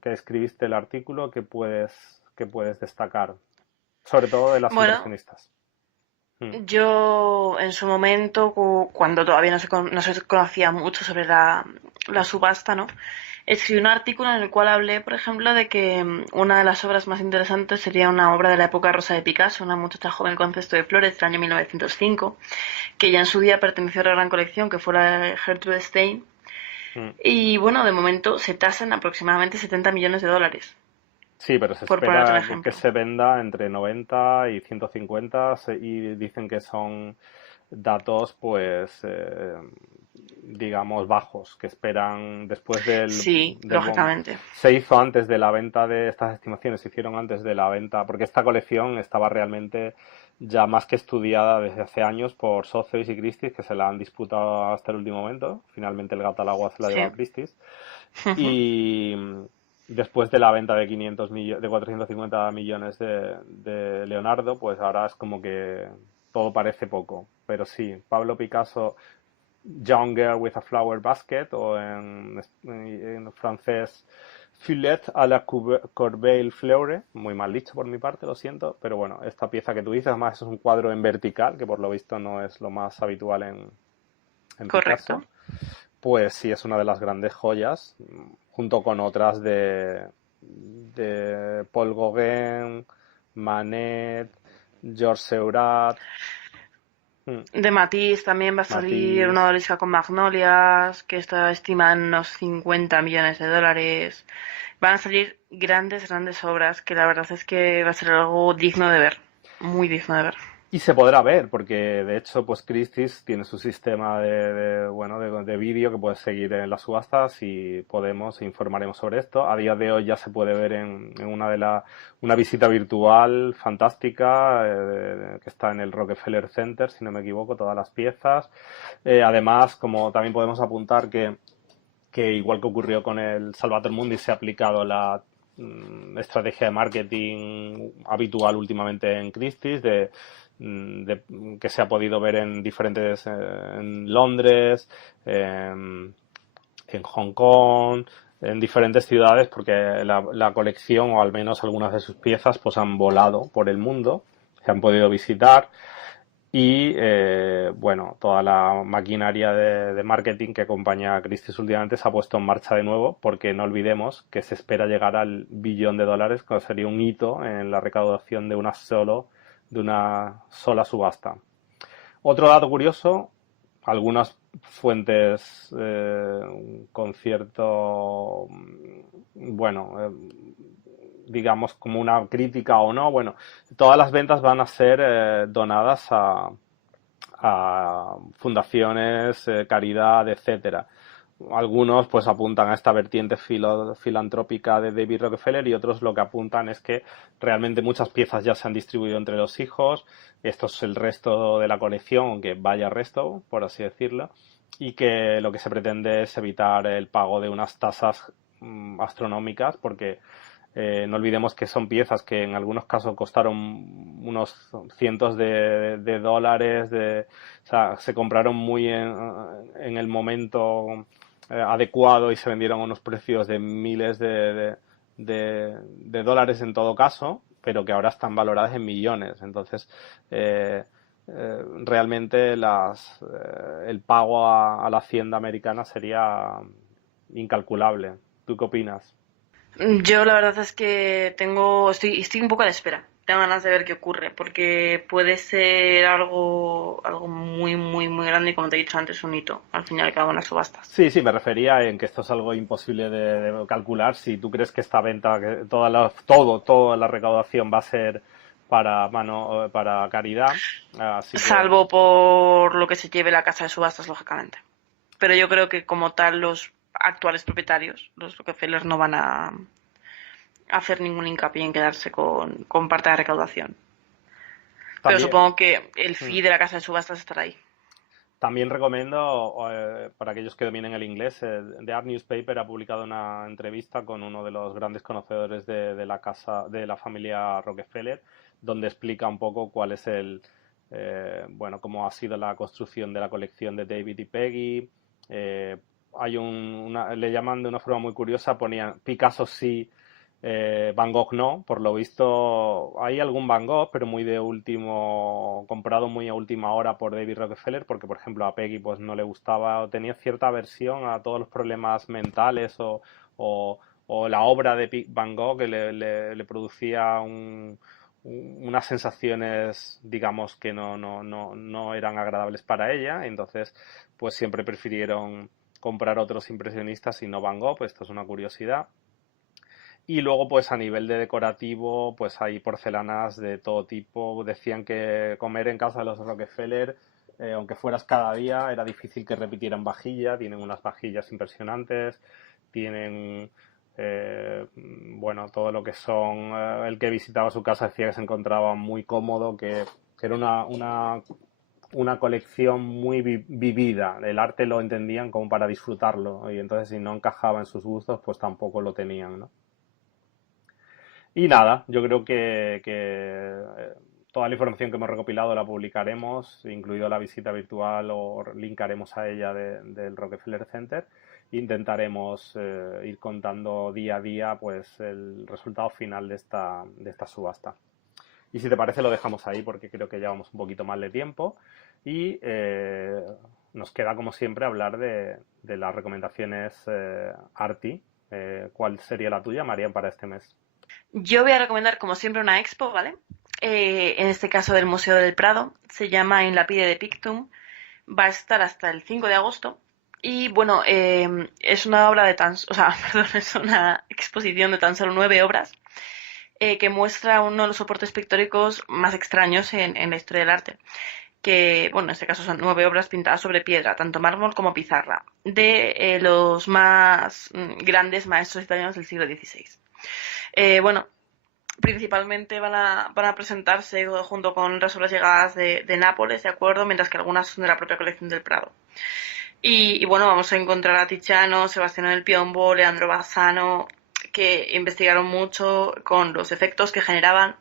que escribiste el artículo, ¿qué puedes destacar? Sobre todo de las Bueno, impresionistas. yo en su momento, cuando todavía no se conocía mucho sobre la subasta, ¿no? Escribí un artículo en el cual hablé, por ejemplo, de que una de las obras más interesantes sería una obra de la época rosa de Picasso, una muchacha joven con cesto de flores del año 1905, que ya en su día perteneció a la gran colección, que fue la de Gertrude Stein. Y bueno, de momento se tasan aproximadamente 70 millones de dólares. Sí, pero se Por ponerte un espera que ejemplo. se venda entre 90 y 150 y dicen que son datos, pues, digamos, bajos, que esperan después Sí, del boom. lógicamente. Se hizo antes de la venta estas estimaciones, se hicieron antes de la venta, porque esta colección estaba realmente ya más que estudiada desde hace años por Sotheby's y Christie's, que se la han disputado hasta el último momento. Finalmente el gato al agua se la lleva Sí. a Christie's. Y después de la venta de 450 millones de Leonardo, pues ahora es como que todo parece poco. Pero sí, Pablo Picasso, Young Girl with a Flower Basket, o en francés, Filet à la Corbeille Fleur, muy mal dicho por mi parte, lo siento, pero bueno, esta pieza que tú dices, además es un cuadro en vertical, que por lo visto no es lo más habitual en Correcto. Picasso, pues sí es una de las grandes joyas, junto con otras de Paul Gauguin, Manet, Georges Seurat, De Matisse también va a salir una Matisse. Odalisca con Magnolias, que está estimada en unos 50 millones de dólares. Van a salir grandes obras, que la verdad es que va a ser algo digno de ver. Muy digno de ver. Y se podrá ver, porque de hecho, pues Christie's tiene su sistema de vídeo que puedes seguir en las subastas y informaremos sobre esto. A día de hoy ya se puede ver en una visita virtual fantástica, que está en el Rockefeller Center, si no me equivoco, todas las piezas. Además, como también podemos apuntar que que igual que ocurrió con el Salvator Mundi, se ha aplicado la estrategia de marketing habitual últimamente en Christie's, que se ha podido ver en diferentes, en Londres, en Hong Kong, en diferentes ciudades, porque la colección, o al menos algunas de sus piezas, pues han volado por el mundo, se han podido visitar. Y bueno, toda la maquinaria de marketing que acompaña a Christie's últimamente se ha puesto en marcha de nuevo, porque no olvidemos que se espera llegar al $1 billón, que sería un hito en la recaudación de una sola subasta. Otro dato curioso, algunas fuentes con cierto, bueno, digamos como una crítica o no, bueno, todas las ventas van a ser donadas a fundaciones, caridad, etcétera. Algunos pues apuntan a esta vertiente filantrópica de David Rockefeller, y otros lo que apuntan es que realmente muchas piezas ya se han distribuido entre los hijos. Esto es el resto de la colección, aunque vaya resto, por así decirlo, y que lo que se pretende es evitar el pago de unas tasas astronómicas, porque no olvidemos que son piezas que en algunos casos costaron unos cientos de dólares, o sea, se compraron muy en el momento adecuado y se vendieron a unos precios de miles de dólares en todo caso, pero que ahora están valoradas en millones. Entonces, realmente el pago a la hacienda americana sería incalculable. ¿Tú qué opinas? Yo la verdad es que estoy un poco a la espera. Tengo ganas de ver qué ocurre, porque puede ser algo muy, muy, muy grande y, como te he dicho antes, un hito, al fin y al cabo, en las subastas. Sí, sí, me refería en que esto es algo imposible de calcular. Si tú crees que esta venta, que toda la recaudación va a ser para caridad, así que Salvo por lo que se lleve la casa de subastas, lógicamente. Pero yo creo que, como tal, los actuales propietarios, los Rockefeller, no van a hacer ningún hincapié en quedarse con parte de la recaudación. Pero también. supongo que el fee de la casa de subastas estará ahí. También recomiendo, para aquellos que dominen el inglés, The Art Newspaper ha publicado una entrevista con uno de los grandes conocedores de la familia Rockefeller, donde explica un poco cuál es bueno, cómo ha sido la construcción de la colección de David y Peggy. Le llaman de una forma muy curiosa, ponían Picasso sí, Van Gogh no. Por lo visto hay algún Van Gogh, pero comprado muy a última hora por David Rockefeller, porque por ejemplo a Peggy pues no le gustaba, o tenía cierta aversión a todos los problemas mentales o la obra de Van Gogh, que le producía unas sensaciones, digamos, que no eran agradables para ella. Entonces pues siempre prefirieron comprar otros impresionistas y no Van Gogh. Pues esto es una curiosidad. Y luego, pues a nivel de decorativo, pues hay porcelanas de todo tipo. Decían que comer en casa de los Rockefeller, aunque fueras cada día, era difícil que repitieran vajilla. Tienen unas vajillas impresionantes, tienen, bueno, todo lo que son... el que visitaba su casa decía que se encontraba muy cómodo, que era una colección muy vivida. El arte lo entendían como para disfrutarlo, y entonces si no encajaba en sus gustos, pues tampoco lo tenían, ¿no? Y nada, yo creo que toda la información que hemos recopilado la publicaremos, incluido la visita virtual, o linkaremos a ella del Rockefeller Center. Intentaremos ir contando día a día pues el resultado final de esta subasta. Y si te parece lo dejamos ahí, porque creo que llevamos un poquito más de tiempo, y nos queda como siempre hablar de las recomendaciones Arti. ¿Cuál sería la tuya, María, para este mes? Yo voy a recomendar, como siempre, una expo, ¿vale? En este caso del Museo del Prado. Se llama In Lapide de Pictum. Va a estar hasta el 5 de agosto. Y bueno, es una obra es una exposición de tan solo 9 obras, que muestra uno de los soportes pictóricos más extraños en la historia del arte. Que, bueno, en este caso son 9 obras pintadas sobre piedra, tanto mármol como pizarra, de los más grandes maestros italianos del siglo XVI. Bueno, principalmente van a presentarse junto con otras obras llegadas de Nápoles, ¿de acuerdo? Mientras que algunas son de la propia colección del Prado. Y bueno, vamos a encontrar a Tiziano, Sebastiano del Piombo, Leandro Bassano, que investigaron mucho con los efectos que generaban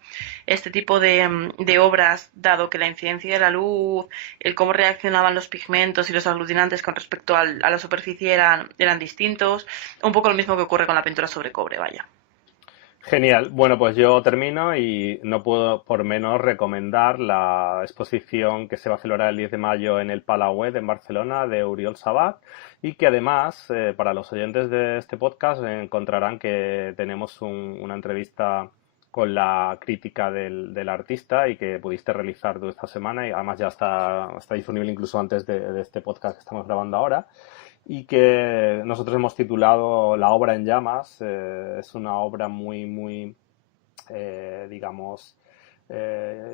este tipo de obras, dado que la incidencia de la luz, el cómo reaccionaban los pigmentos y los aglutinantes con respecto a la superficie eran distintos. Un poco lo mismo que ocurre con la pintura sobre cobre, vaya. Genial. Bueno, pues yo termino y no puedo por menos recomendar la exposición que se va a celebrar el 10 de mayo en el Palauet en Barcelona de Oriol Sabat y que además para los oyentes de este podcast encontrarán que tenemos una entrevista con la crítica del artista y que pudiste realizar tú esta semana y además ya está disponible incluso antes de este podcast que estamos grabando ahora y que nosotros hemos titulado La obra en llamas. Es una obra muy, digamos,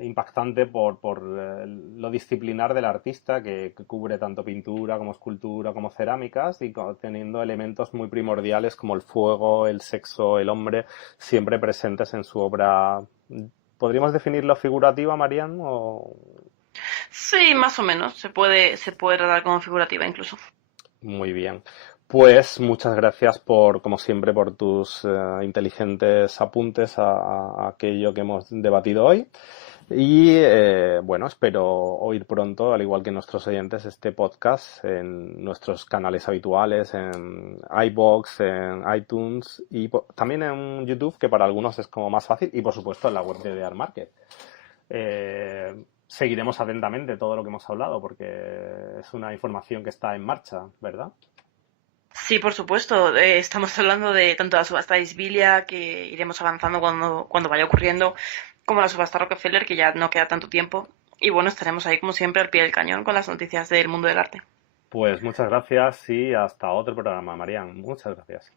impactante por lo disciplinar del artista que cubre tanto pintura como escultura como cerámicas y teniendo elementos muy primordiales como el fuego, el sexo, el hombre, siempre presentes en su obra. ¿Podríamos definirlo figurativa, Marian? Sí, más o menos. Se puede tratar como figurativa incluso. Muy bien. Pues muchas gracias como siempre, por tus inteligentes apuntes a aquello que hemos debatido hoy. Y bueno, espero oír pronto, al igual que nuestros oyentes, este podcast en nuestros canales habituales, en iVoox, en iTunes y también en YouTube, que para algunos es como más fácil, y por supuesto en la web de Artmarket. Seguiremos atentamente todo lo que hemos hablado porque es una información que está en marcha, ¿verdad? Sí, por supuesto. Estamos hablando de tanto la subasta de Isbilia, que iremos avanzando cuando vaya ocurriendo, como la subasta Rockefeller, que ya no queda tanto tiempo. Y bueno, estaremos ahí como siempre al pie del cañón con las noticias del mundo del arte. Pues muchas gracias y hasta otro programa, Marian. Muchas gracias.